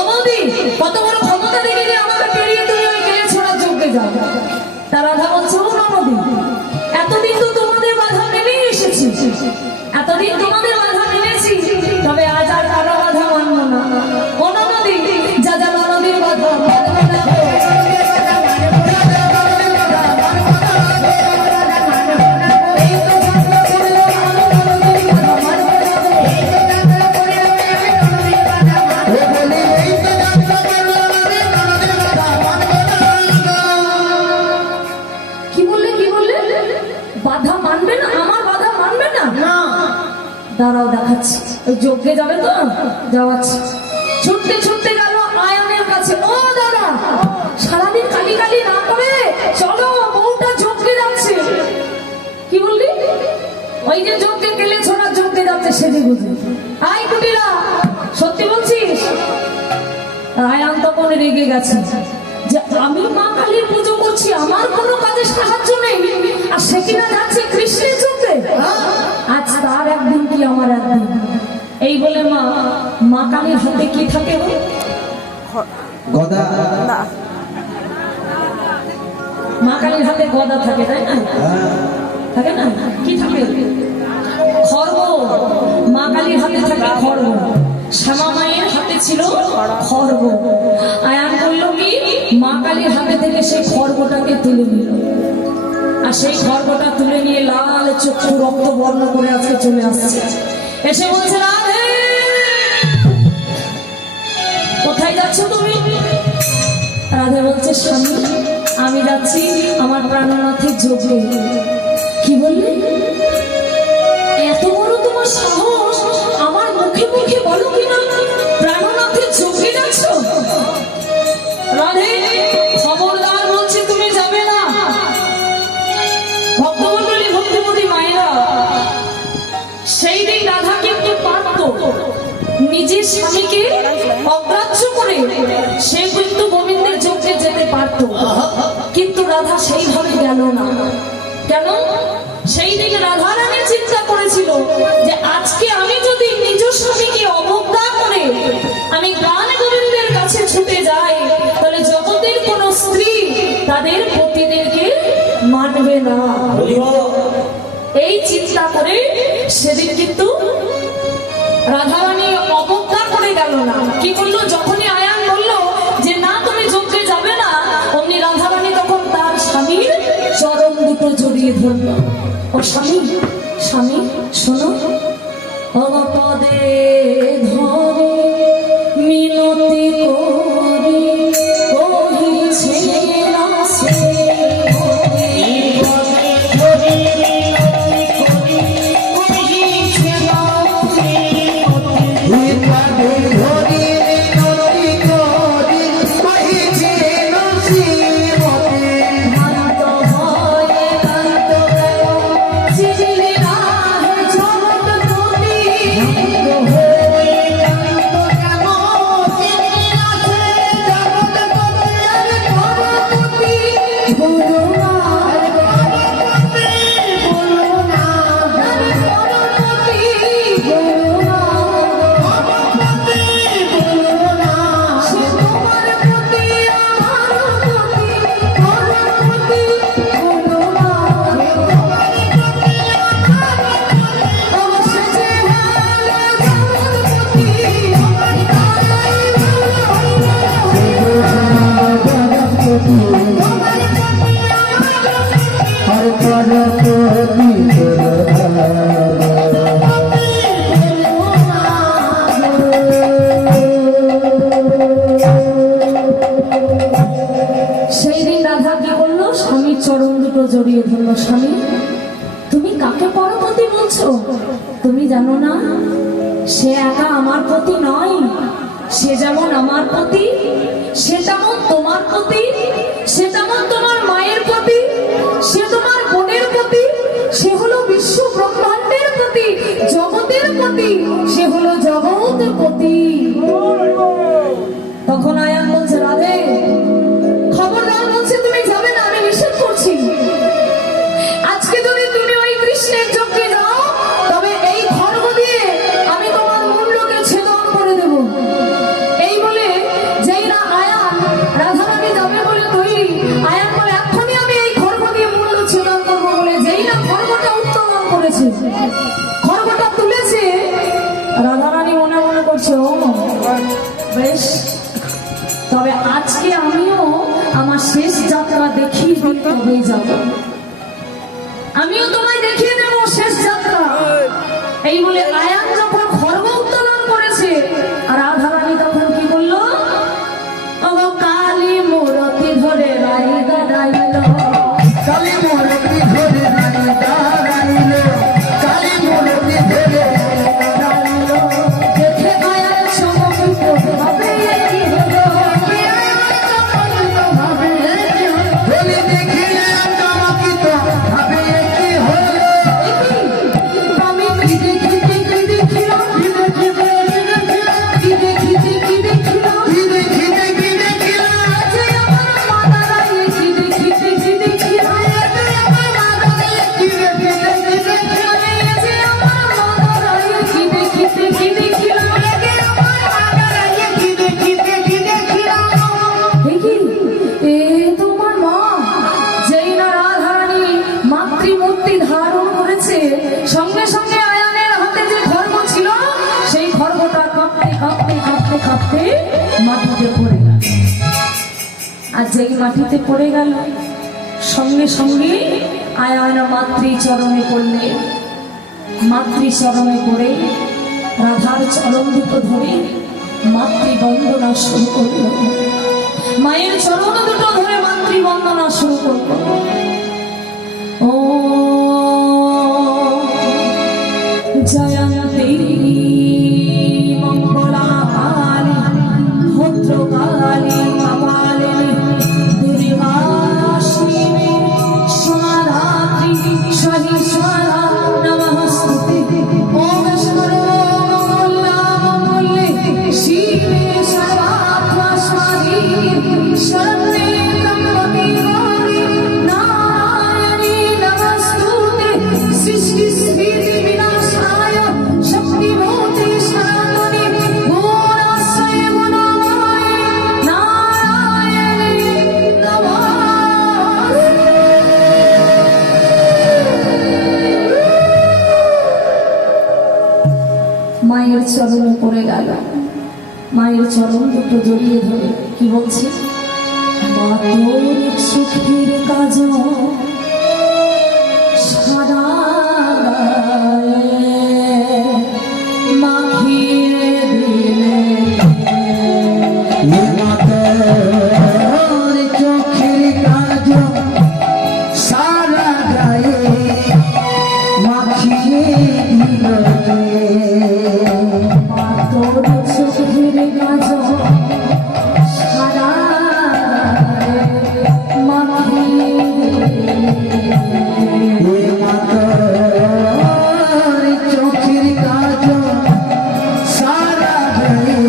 অবধি, কত বড় ক্ষমতা দেখে যে আমাকে পেরিয়ে তুমি ওই কেলে ছড়ার চোখে যাও। তা রাধা বলছে, ও নবী, এতদিন তো তোমাদের বাধা মেনেই এসেছি, এতদিন তোমাদের বাধা মেনেছি, তবে আজ আর কারো বাধা মানব না। ও নদী, যা যা নদীর বাধা মানবে না। এই তো বাধা করলো, নদীর বাধা মানবে না। ও বলি এই তো যাত্রা করলো, নদীর বাধা মানবে না। কি বললে, কি বললে? বাধা মানবে না? আমার বাধা মানবে না? দাঁড়াও দেখাচ্ছি, ওই যজ্ঞে যাবে তো, যাওয়াচ্ছি। ছুটতে ছুটতে গেল আয়নের কাছে, ও দাদা, সারাদিন কালি কালি না করে চলো, বউটা যজ্ঞে যাচ্ছে। কি বললি? ওই যে যজ্ঞে গেলে ছোড়া যজ্ঞে যাচ্ছে সেজে বুঝে। আয় কুটিরা, সত্যি বলছিস? আয়ান তখন রেগে গেছে যে আমি মা কালীর পুজো করছি, আমার কোনো কাজে সাহায্য নেই, আর সে কিনা যাচ্ছে কৃষ্ণের যজ্ঞে। আজ তার একদিন কি আমার একদিন। এই বলে মা কালীর হাতে কি থাকে? গদা, না, মা কালীর হাতে গদা থাকে, তাই না? থাকে না? কি থাকে? খড়গ। মা কালীর হাতে থাকে খড়গ, শ্যামা মায়ের হাতে ছিল খড়গ। আয়ান করলো কি, মা কালীর হাতে থেকে সেই খড়গটাকে তুলে নিল, আর সেই খড়গটা তুলে নিয়ে লাল চক্ষু রক্ত বর্ণ করে আজকে চলে আসছে। এসে বলছে, রাধে, কোথায় যাচ্ছ তুমি? রাধে বলছে, স্বামী, আমি যাচ্ছি আমার প্রাণনাথের যজ্ঞে। কি বললে? এত বড় তোমার সাহস, আমার মুখে মুখে বলো কিনা প্রাণনাথের যজ্ঞে যাচ্ছ? রাধে, খবরদার বলছি, তুমি যাবে না। ভক্তমণ্ডলী, ভক্তিমতী মায়েরা, সেই দিন রাধা কিন্তু পারত নিজের স্বামীকে অগ্রাহ্য করে সে কিন্তু গোবিন্দের যজ্ঞে যেতে পারত, কিন্তু রাধা সেইভাবে গেল না। কেন? সেই দিন রাধা রানী চিন্তা করেছিল যে আজকে আমি যদি নিজ স্বামীকে অবজ্ঞা করে আমি গান সেদিন কিন্তু রাধারানী অবজ্ঞা করে গেল না। কি করলো? যখনই আয়ান বললো যে না তুমি যজ্ঞে যাবে না, অমনি রাধারানী তখন তার স্বামীর চরণ দুটো জড়িয়ে ধরল। ও স্বামী, স্বামী শোনো, অপদে ধরে মিনতি করি কহিছে না সে বিপদে ধরি মিনতি করি কহিছে নসিমতে। শান্ত হয়ে শান্ত গেল চিজিলি রাহে জগৎ প্রতি আর করপতি সেই দিন রাধা কি করলো? স্বামীর চরণ দুটো জড়িয়ে ধরলো। স্বামী, তুমি কাকে পরপতি বলছো? তুমি জানো না সে একা আমার প্রতি নয়, সে যেমন আমার প্রতি, সে তেমন তোমার প্রতি, সে তেমন তোমার মায়ের প্রতি, সে তোমার বোনের প্রতি, সে হলো বিশ্ব ব্রহ্মাণ্ডের প্রতি, জগতের প্রতি, সে হলো জগতের প্রতি। তখন আয়ান বলছে, রাধে খবরদার, বলছে তুমি যাবে না, আমি নিষেধ করছি। আজকে যদি তুমি ওই কৃষ্ণের যজ্ঞে যাও, তবে এই খড়গ দিয়ে আমি তোমার মুন্ডকে ছেদন করে দেব। এই বলে যেই না আয়ান রাধারানী যাবে বলে তৈরি, আয়ান বলে এক্ষুনি আমি এই খড়গ দিয়ে মুন্ড ছেদন করবো বলে যেই না খড়গটা উত্তোলন করেছে, খড়গটা তুলেছে, রাধারানী মনে মনে করছে ও বেশ, তবে আজকে আমিও আমার শেষ যাত্রা দেখিয়ে দিই, তবেই যাব। আমিও তোমায় দেখিয়ে দেবো শেষ যাত্রা। এই বলে আয়ান যখন খর্ব উত্তোলন করেছে, আর রাধারানী তখন কি বললো? ও কালী মূরতি ধরে রাই দাঁড়াইল, কালী মূরতি ধরে রানী দাঁড়াইল, কালী মূরতি ধরে দাঁড়াইল। দেখে আয়ান চমকিত ভাবে কি হলো, বলি দেখিলে চমকিত ভাবে কি হলো। আমি কি দেখিতে কি দেখিলাম, কি দেখিতে কি দেখিলাম, কি দেখিতে কি দেখিলাম, যে আমার মাতারাই কি দেখিতে কি দেখিলাম, কি দেখিতে কি দেখিলাম, যে আমার মাতারাই কি দেখিতে কি দেখিলাম, কি দেখিতে কি দেখিলাম। এ কি? এ তোমার মা। যেই না রাধারানী মাতৃমূর্তি ধারণ করেছে, সঙ্গে সঙ্গে আয়ানের হাতে যে খড়গ ছিল, সেই খড়গটা কাঁপতে কাঁপতে কাঁপতে কাঁপতে মাটিতে পড়ে গেল। আর যেই মাটিতে পড়ে গেল, সঙ্গে সঙ্গে আয়ান মাতৃচরণে পড়লে, মাতৃচরণে পড়ে রাধার চরণ দুটো ধরে মাতৃবন্দনা শুরু করল। মায়ের চরণ দুটো ধরে মাতৃবন্দনা শুরু করল। ও জয়ন্তী মঙ্গলা কালী ভদ্রকালী কপালিনী দুর্গাশ্রী সমাধাত্রী সহিষ্ণুরা নমস্তুতে। ওম সর্বমঙ্গলে শিবে সর্বাত্মস্বাধী শরণ্যে ত্র্যম্বকে গৌরি নারায়ণী নমস্তুতে। সৃষ্টি স্থিতি বিনাশায় শক্তিভূতে সনাতনে গুণাশ্রয়ে গুণময়ে মায়ের চরণে পড়ে গেল, মায়ের চরণ দুটো জড়িয়ে ধরে কি বলছে, মা তোর সুখের কাজ সারা মাখিয়ে দিলে মাতার চোখের কাজ সারা গায়ে মাখিয়ে দিল মা তোর সুখের কাজ সারা মাখিয়ে দিলে মাতার চোখের কাজ সারা গায়ে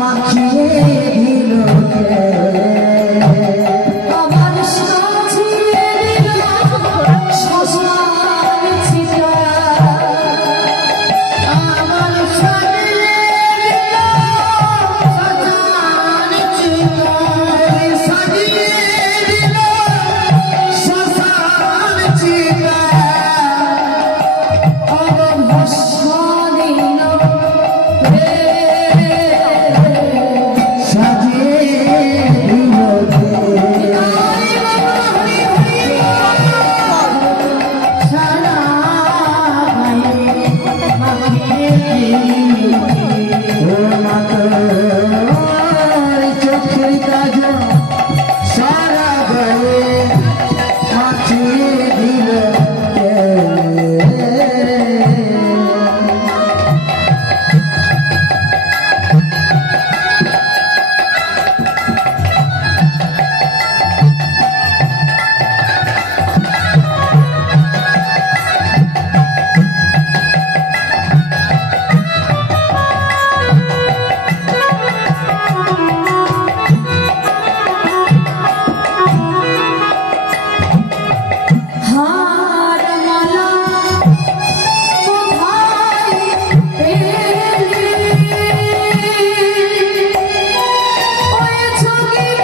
মাখিয়ে দিল আমার সাজিয়ে দিল শ্মশান চিতা, আমার সাজিয়ে দিল শ্মশান চিতা, সাজিয়ে দিল শ্মশান চিতা, আমার ভস্মানীন রে সাজিয়ে দিল সারা গায়ে মাখিয়ে দিল ও মাতার চোখের কাজ সারা গায়ে মাখিয়ে দিল হার মালা কোথায় পেলি, ওই ছবির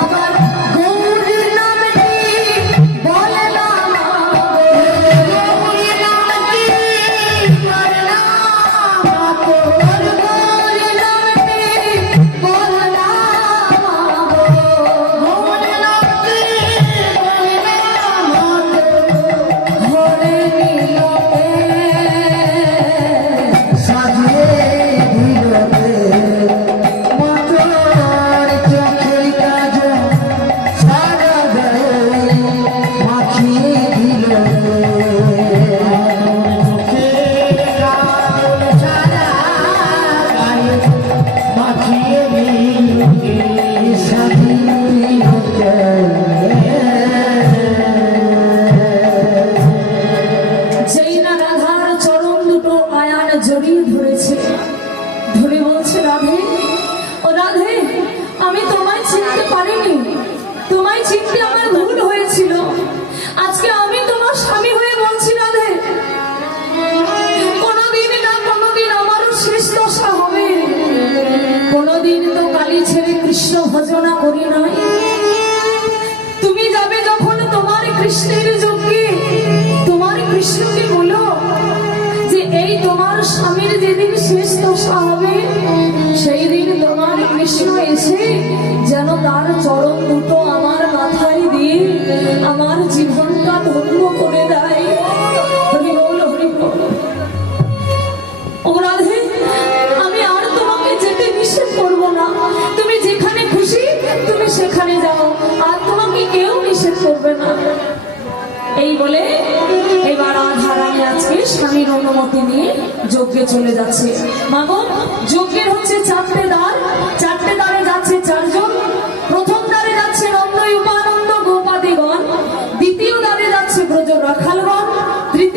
আমার গৌর নামটি বলে না গৌর নামটি বলে না তোর গৌর নামটি বলে না গৌর নামটি বলে না হরে নীলতে সাজিয়ে দিল মাতার চোখের কাজ সারা গায়ে মাখিয়ে দিল সারা গায়ে মাখিয়ে দিল সাজিয়ে দিল যেই না রাধার চরণ দুটো আয়ান জড়িয়ে ধরেছে, ধরে বলছে রাধে, ও রাধে, আমি তোমায় চিনতে পারিনি, তোমায় চিনতে আমার ভুল হয়েছিল, আজকে আমি তোমার স্বামী হয়ে বলছি রাধে, কোনোদিন না কোনোদিন আমারও শেষ দশা হবে, কোনোদিন তো কালী ছেড়ে কৃষ্ণ ভজনা করি নাই, তুমি যাবে যখন তোমার কৃষ্ণের যজ্ঞে, তোমার কৃষ্ণকে বলো যে এই তোমার স্বামীর যেদিন শেষ দশা হবে সেই দিন তোমার কৃষ্ণ এসে যেন তার চরণ দুটো আমার মাথায় দিয়ে আমার জীবনটা ধন্য করে দেয়। হরি বল, হরি বল। ও রাধে, আমি আর তোমাকে যেতে নিষেধ করবো না, তুমি যেখানে খুশি তুমি সেখানে যাও, আর তোমাকে কেউ নিষেধ করবে না। এই বলে এবার রাধা রানী আজকে স্বামীর অনুমতি নিয়ে যজ্ঞে চলে যাচ্ছে। মাগো, যজ্ঞের হচ্ছে চারটে দ্বার, চারটে দ্বারে যাচ্ছে চারজন। প্রথম দ্বারে যাচ্ছে নন্দ উপানন্দ গোপাদিগণ, দ্বিতীয় দ্বারে যাচ্ছে ব্রজ রাখালগণ, তৃতীয়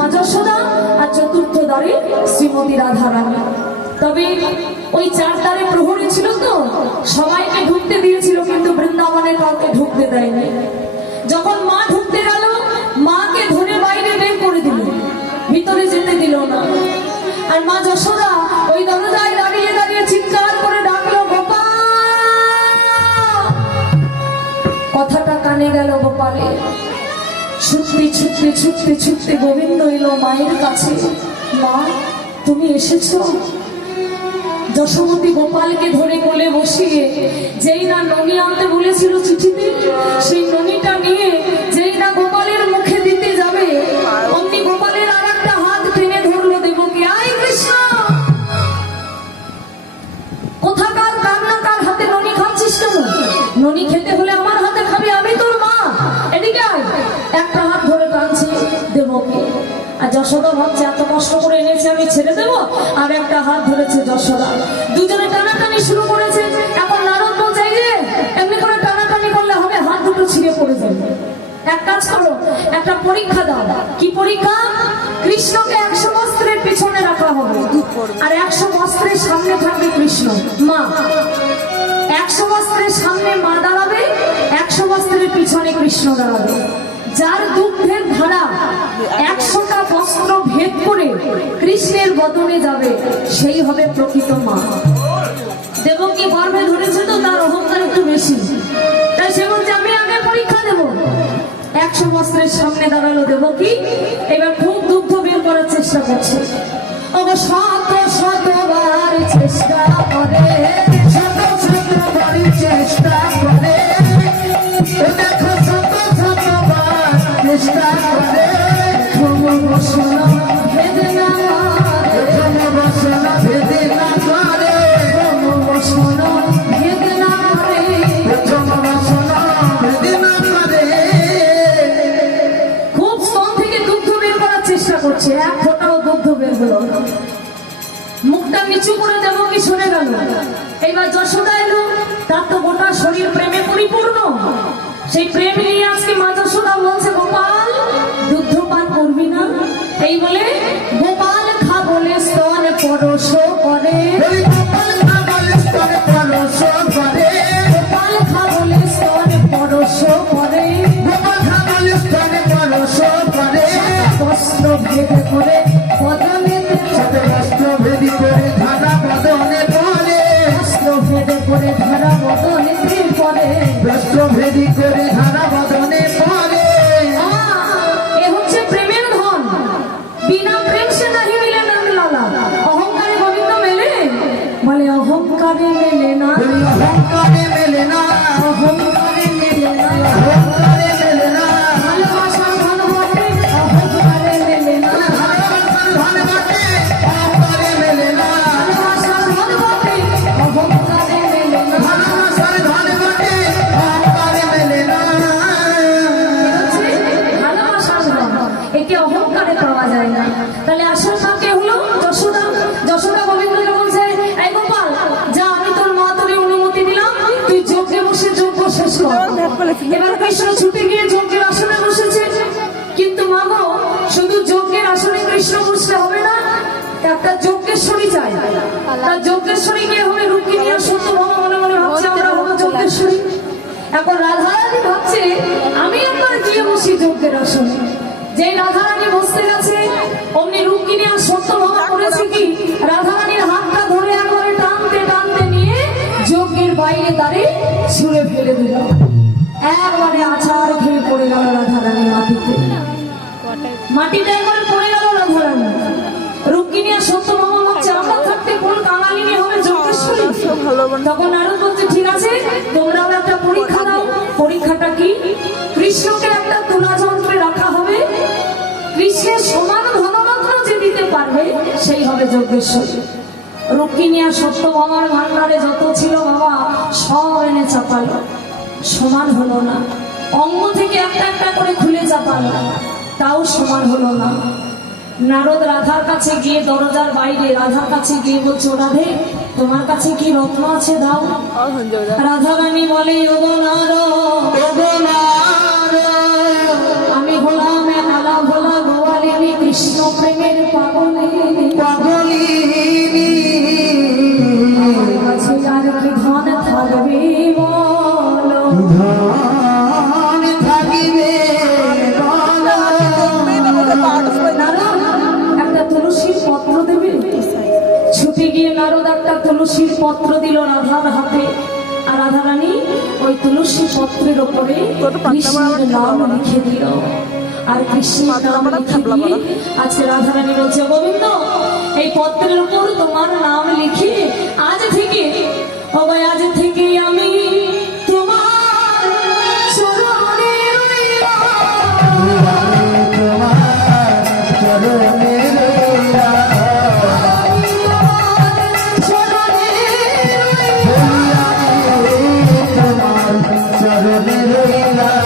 মা যশোদা আর চতুর্থ দ্বারে শ্রীমতী রাধারানী। তবে ওই 4 দ্বারে প্রহরী ছিল তো, সবাইকে ঢুকতে দিয়েছিল কিন্তু বৃন্দাবনে কাউকে ঢুকতে দেয়নি। যখন মা ঢুকতে গেল, মাকে ধরে বাইরে বের করে দিল, ভিতরে যেতে দিল না। আর মা যশোদা ওই দরজায় দাঁড়িয়ে দাঁড়িয়ে চিৎকার করে ডাকলো, গোপাল। কথাটা কানে গেল গোপালের। ছুটতে ছুটতে ছুটতে ছুটতে গোবিন্দ এলো মায়ের কাছে। মা, তুমি এসেছো? যশোমতী গোপালকে ধরে কোলে বসিয়ে যেই না ননি আনতে বলেছিল চিঠিতে, সেই ননিটা নিয়ে যেই না গোপালের মুখে দিতে যাবে, অমনি গোপালের আর একটা হাত টেনে ধরলো দেবকী। আয় কৃষ্ণ, কোথাকার কান্না, কার হাতে ননি খাচ্ছিস কেন? ননি খেতে হলে আমার হাতে খাবি, আমি তোর মা, এদিকে আয়। একটা হাত ধরে টানছে দেবকী। আর যশোদা ভাবছে এত কষ্ট করে এনেছে আমি ছেড়ে দেবো, আর একটা হাত ধরেছে যশোদা। দুজনে টানাটানি শুরু করেছে। এখন নারদ বলছে, এই রে, এমনি করে টানাটানি করলে হবে, হাত দুটো ছিঁড়ে পড়ে যাবে। এক কাজ করো, একটা পরীক্ষা দাও। কি পরীক্ষা? কৃষ্ণকে 100 বস্ত্রের পিছনে রাখা হবে, আর 100 বস্ত্রের সামনে থাকবে কৃষ্ণ, মা। 100 বস্ত্রের সামনে মা দাঁড়াবে, 100 বস্ত্রের পিছনে কৃষ্ণ দাঁড়াবে। যার দুগ্ধের ধারা 100টা বস্ত্র ভেদ করে কৃষ্ণের বদনে যাবে, সেই হবে প্রকৃত মা। দেবকী গর্ভে ধরেছে তো, তার অহংকার একটু বেশি, তাই সে বলছে আমি আগে পরীক্ষা দেব। 100 বস্ত্রের সামনে দাঁড়ালো দেবকী, এবার খুব দুগ্ধ বের করার চেষ্টা করছে। ওগো শতবার চেষ্টা করে, শতবার চেষ্টা করে, ও দেখো শতবার চেষ্টা করে, বসনা ভেদে না করে, বসনা ভেদে না করে, বসনা ভেদে না করে। বসনা ভেদে না করে। খুব স্তন থেকে দুগ্ধ বের করার চেষ্টা করছে, এক ফোঁটাও দুগ্ধ বের হলো না। মুখটা নিচু করে দেবকী সরে গেল। এইবার যশোদা এলো, তার তো গোটা শরীর প্রেমে পরিপূর্ণ। সেই প্রেম নিয়ে আজকে মা যশোদা বলছে, গোপাল দুগ্ধ পান করবি না? এই বলে গোপাল খা বলে স্তন পরশ করে, ওই গোপাল না বলে স্তনে পরশ করে, গোপাল খা বলে স্তন পরশ করে, গোপাল না বলে স্তনে পরশ করে, বস্ত্র ভেদ করে বদনে সাথে বস্ত্র ভেদি করে ধারা বদনে পরে, বস্ত্র ভেদ করে ধরা বদনে পরে। বস্ত্র ভেদি করে ধারা বদনে পরে। এ হচ্ছে প্রেমের ধন। বিনা প্রেম সে নাহি মিলে নন্দলালা। অহংকারে গোবিন্দ মেলে, বলে অহংকারে মেলে না, অহংকারে মেলে না, অহংকারে মেলে না, অহংকারে মেলে না, ভালোবাসার ধন বটে, অহংকারে মেলে না, ভালোবাসার ধন বটে, অহংকারে মেলে না, ভালোবাসার ধন বটে, অহংকারে মেলে না। ভালোবাসার ধন বটে, অহংকারে মেলে না। এ হচ্ছে ভালোবাসার ধন, একে অহংকারে পাওয়া যায় না। তাহলে আসল মা কে হলো? যশোদা। যশোদা গোবিন্দকে বলছে, এই গোপাল যা, আমি তোর মা, তোর অনুমতি দিলাম, তুই যজ্ঞে বসে যজ্ঞ শেষ কর। এবার কৃষ্ণ ছুটে গিয়ে যজ্ঞের আসনে বসেছে। কিন্তু মা গো, শুধু যজ্ঞের আসনে কৃষ্ণ বসলে হবে না, একটা যজ্ঞেশ্বরী চাই। তার যজ্ঞেশ্বরী কে হবে? রুক্মিণী আর সত্যভামা মনে মনে ভাবছে আমরা হবো যজ্ঞেশ্বরী। এখন রাধারানী ভাবছে আমি একবার গিয়ে বসি যজ্ঞের আসনে। যে রাধারানী বসতে গেছে, অমনি রুক্মিণী আর সত্যভামা করেছে কি, রাধারানীর হাতটা ধরে একবারে টানতে টানতে নিয়ে যজ্ঞের বাইরে তারে ছুঁড়ে ফেলে দিল। একবারে আছাড় খেয়ে পড়ে গেল রাধারানী মাটিতে। মাটিতে একবারে পড়ে গেল রাধারানী। রুক্মিণী আর সত্যভামা ভাবছে আমরা থাকতে কোন কাঙালিনী হবে যজ্ঞেশ্বরী। তখন নারদ বলছে, ঠিক আছে, তোমরাও একটা পরীক্ষা দাও। পরীক্ষাটা কি? কৃষ্ণকে একটা তুলা যন্ত্রে রাখা হবে, কৃষ্ণের সমান ধনরত্ন যে দিতে পারবে সেই হবে যজ্ঞেশ্বরী। রুক্মিণী আর সত্যভামার ভান্ডারে যত ছিল বাবা সব এনে চাপালো, সমান হলো না। অঙ্গ থেকে একটা একটা করে খুলে চাপালো, তাও সমান হলো না। নারদ রাধার কাছে গিয়ে দরজার বাইরে রাধার কাছে গিয়ে বলছে, রাধে তোমার কাছে কি রত্ন আছে দাও। রাধারানী বলে, ওগো নারদ, আমি হলাম আলা ভোলা গোয়ালিনী কৃষ্ণ তুলসীর পত্র দিল রাধার হাতে, আর রাধারানী ওই তুলসী পত্রের ওপরে কৃষ্ণের নাম লিখে দিল। আর কৃষ্ণের নাম লিখে দিয়ে আজকে রাধারানী বলছে, গোবিন্দ এই পত্রের উপর তোমার নাম লিখে আজ থেকে, ও ভাই আজ থেকে আমি তোমার চরণে রইলাম। তোমার চরণে রইলাম। আমি তোমার চরণে রইলাম। তোমার চরণে রইলাম।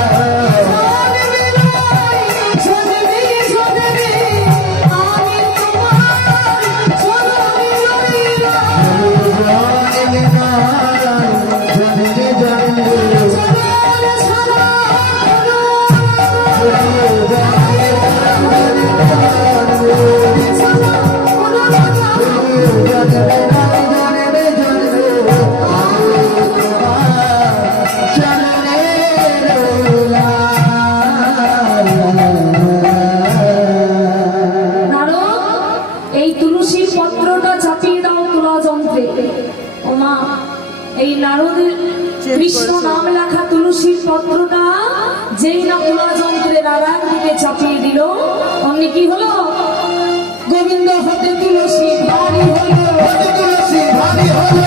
এই তুলসীর পত্রটা চাপিয়ে দাও তুলা যন্ত্রে। ও মা, এই নারদের কৃষ্ণ নাম লেখা তুলসীর পত্রটা যেই না তুলা যন্ত্রে রাধার দিকে চাপিয়ে দিল, অমনি কি হলো? গোবিন্দ হতে তুলসী ভারী হলো, তুলসী ভারী হলো,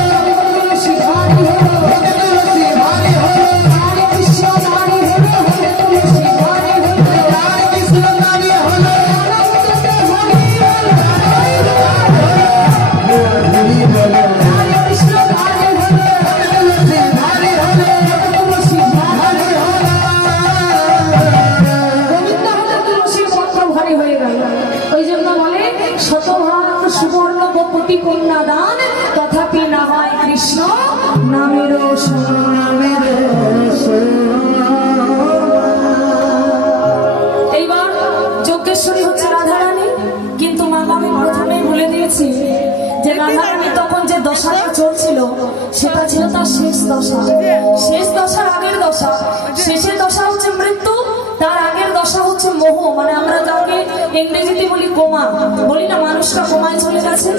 তুলসী ভারী হলো, তুলসী ভারী হলো, হরে কৃষ্ণ ভারী হলো, হরে তুলসী ভারী হলো, রায় কৃষ্ণ নারী হলো, আনন্দতে ভারী হলো, হরি বলো, হরে কৃষ্ণ ভারী হলো, তুলসী ভারী হলো, তুলসী ভারী ভারী হলো। গোবিন্দ হতে তুলসীর পত্র ভারী হয়ে গেল। ওই জন্য বলে শতভাগ সুবর্ণ গোপতি কন্যা দান, তথাপি না হয় কৃষ্ণ নামের এইবার যজ্ঞেশ্বরী হচ্ছে রাধারানী। কিন্তু মা আমি প্রথমেই বলে দিয়েছি যে রাধারানী তখন যে দশাটা চলছিল সেটা ছিল তার শেষ দশা। শেষ দশার আগের দশা, শেষের দশা হচ্ছে মৃত্যু, তার আগের দশা হচ্ছে মোহ, মানে আমরা যাকে ইংরেজিতে বলি কোমা, বলি না মানুষটা কোমায় চলে গেছে,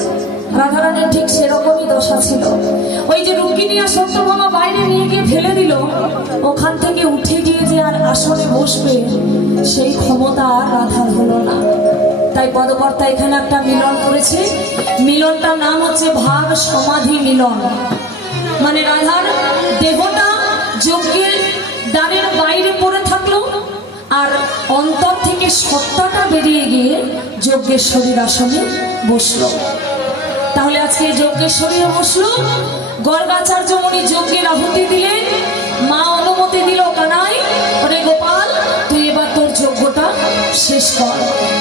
রাধারানীর ঠিক সেরকমই দশা ছিল। ওই যে রুক্মিণী আর সত্যভামা বাইরে নিয়ে গিয়ে ফেলে দিল, ওখান থেকে উঠে গিয়ে যে আর আসনে বসবে সেই ক্ষমতা আর রাধার হলো না। তাই পদকর্তা এখানে একটা মিলন করেছে, মিলনটার নাম হচ্ছে ভাব সমাধি মিলন। মানে রাধার দেহটা যজ্ঞের দ্বারের বাইরে পড়ে থাকলো, আর অন্তর থেকে সত্তাটা বেরিয়ে গিয়ে যজ্ঞেশ্বরীর আসনে বসলো। তাহলে আজকে যজ্ঞেশ্বরীও বসলো, গর্গাচার্য মুনি যজ্ঞের আহুতি দিলেন, মা অনুমতি দিল, কানাই ওরে গোপাল তুই এবার তোর যজ্ঞটা শেষ কর।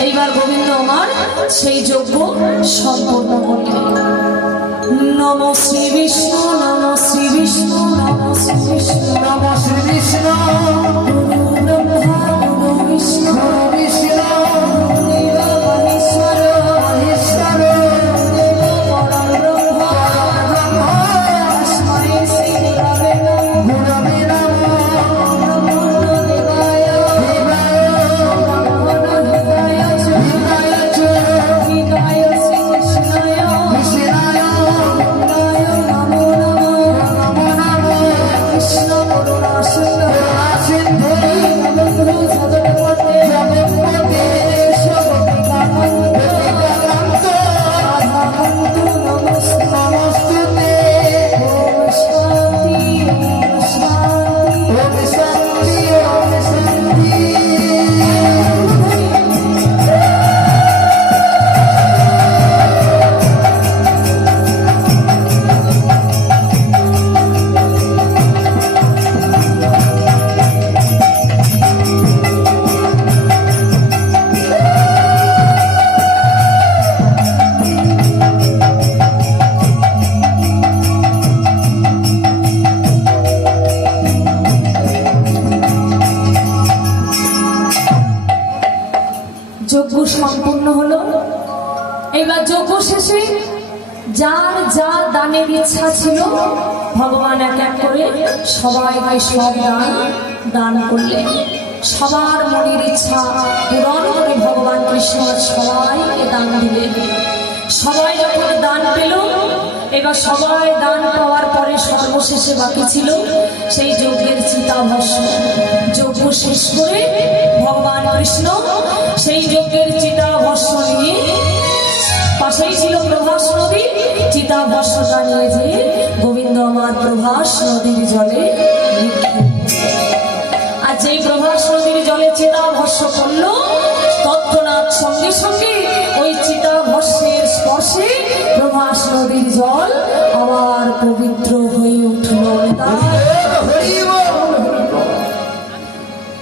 এইবার গোবিন্দ আমার সেই যজ্ঞ সম্পূর্ণ করলেন। নম শ্রী বিষ্ণু, নম শ্রী বিষ্ণু, নম শ্রী বিষ্ণু, নম শ্রী বিষ্ণু, গুরু ব্রহ্মা গুরু বিষ্ণু, বিষ্ণু, দেব মহেশ্বর, মহেশ্বর, দেব পরম ব্রহ্ম, তস্मै শ্রী গুরবে নমঃ। গুরবে নমঃ, নমো দেবায়, দেবায়, হৃদয় চ, হৃদয় চ, হৃদয় শ্রীকৃষ্ণায়, কৃষ্ণায়, নমো নমঃ। নমো নমঃ, কৃষ্ণ করুণা সিন্ধু, সিন্ধু, বন্ধু জগৎপতে, জগৎপতে, সর্ববিকানন্দ, গোপিকাকান্ত, রাধাকান্ত নমস্তে। নমস্তুতে, ওম শান্তি, ওম শান্তি। ওম শান্তি, ওম শান্তি। যজ্ঞ সম্পূর্ণ হলো। এবার যজ্ঞ শেষে যার যা দানের ইচ্ছা ছিল ভগবান এক এক করে সবাইকে সব দান দান করলেন। সবার মনের ইচ্ছা পূরণ করে ভগবান কৃষ্ণ সবাইকে দান দিলেন। সবাই যখন দান পেল, এবার সবাই দান পাওয়ার পরে সর্বশেষে বাকি ছিল সেই যজ্ঞের চিতাভস্ম। যজ্ঞ শেষ করে ভগবান কৃষ্ণ সেই যজ্ঞের চিতাভস্ম নিয়ে, পাশেই ছিল প্রভাস নদী, চিতাভস্মটা নিয়ে যে গোবিন্দ আমার প্রভাস নদীর জলে নিক্ষেপ। আর যেই প্রভাস নদীর জলে চিতাভস্ম করল, তৎক্ষণাৎ সঙ্গে সঙ্গে ওই চিতাভস্মের স্পর্শে প্রভাস নদীর জল আবার পবিত্র হয়ে উঠল।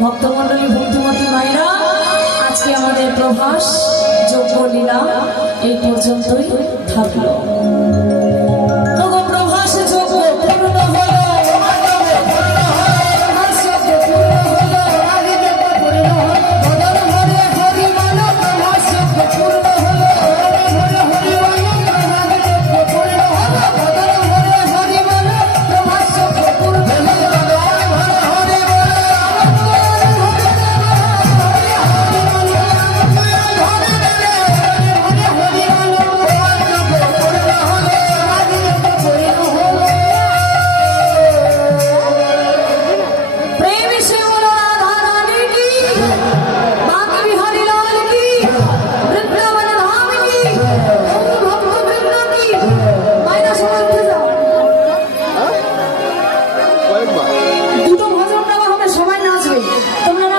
ভক্তমন্ডলী, বন্ধুমতী মায়েরা, আজকে আমাদের প্রভাস যজ্ঞ লীলা এই পর্যন্তই থাকলো।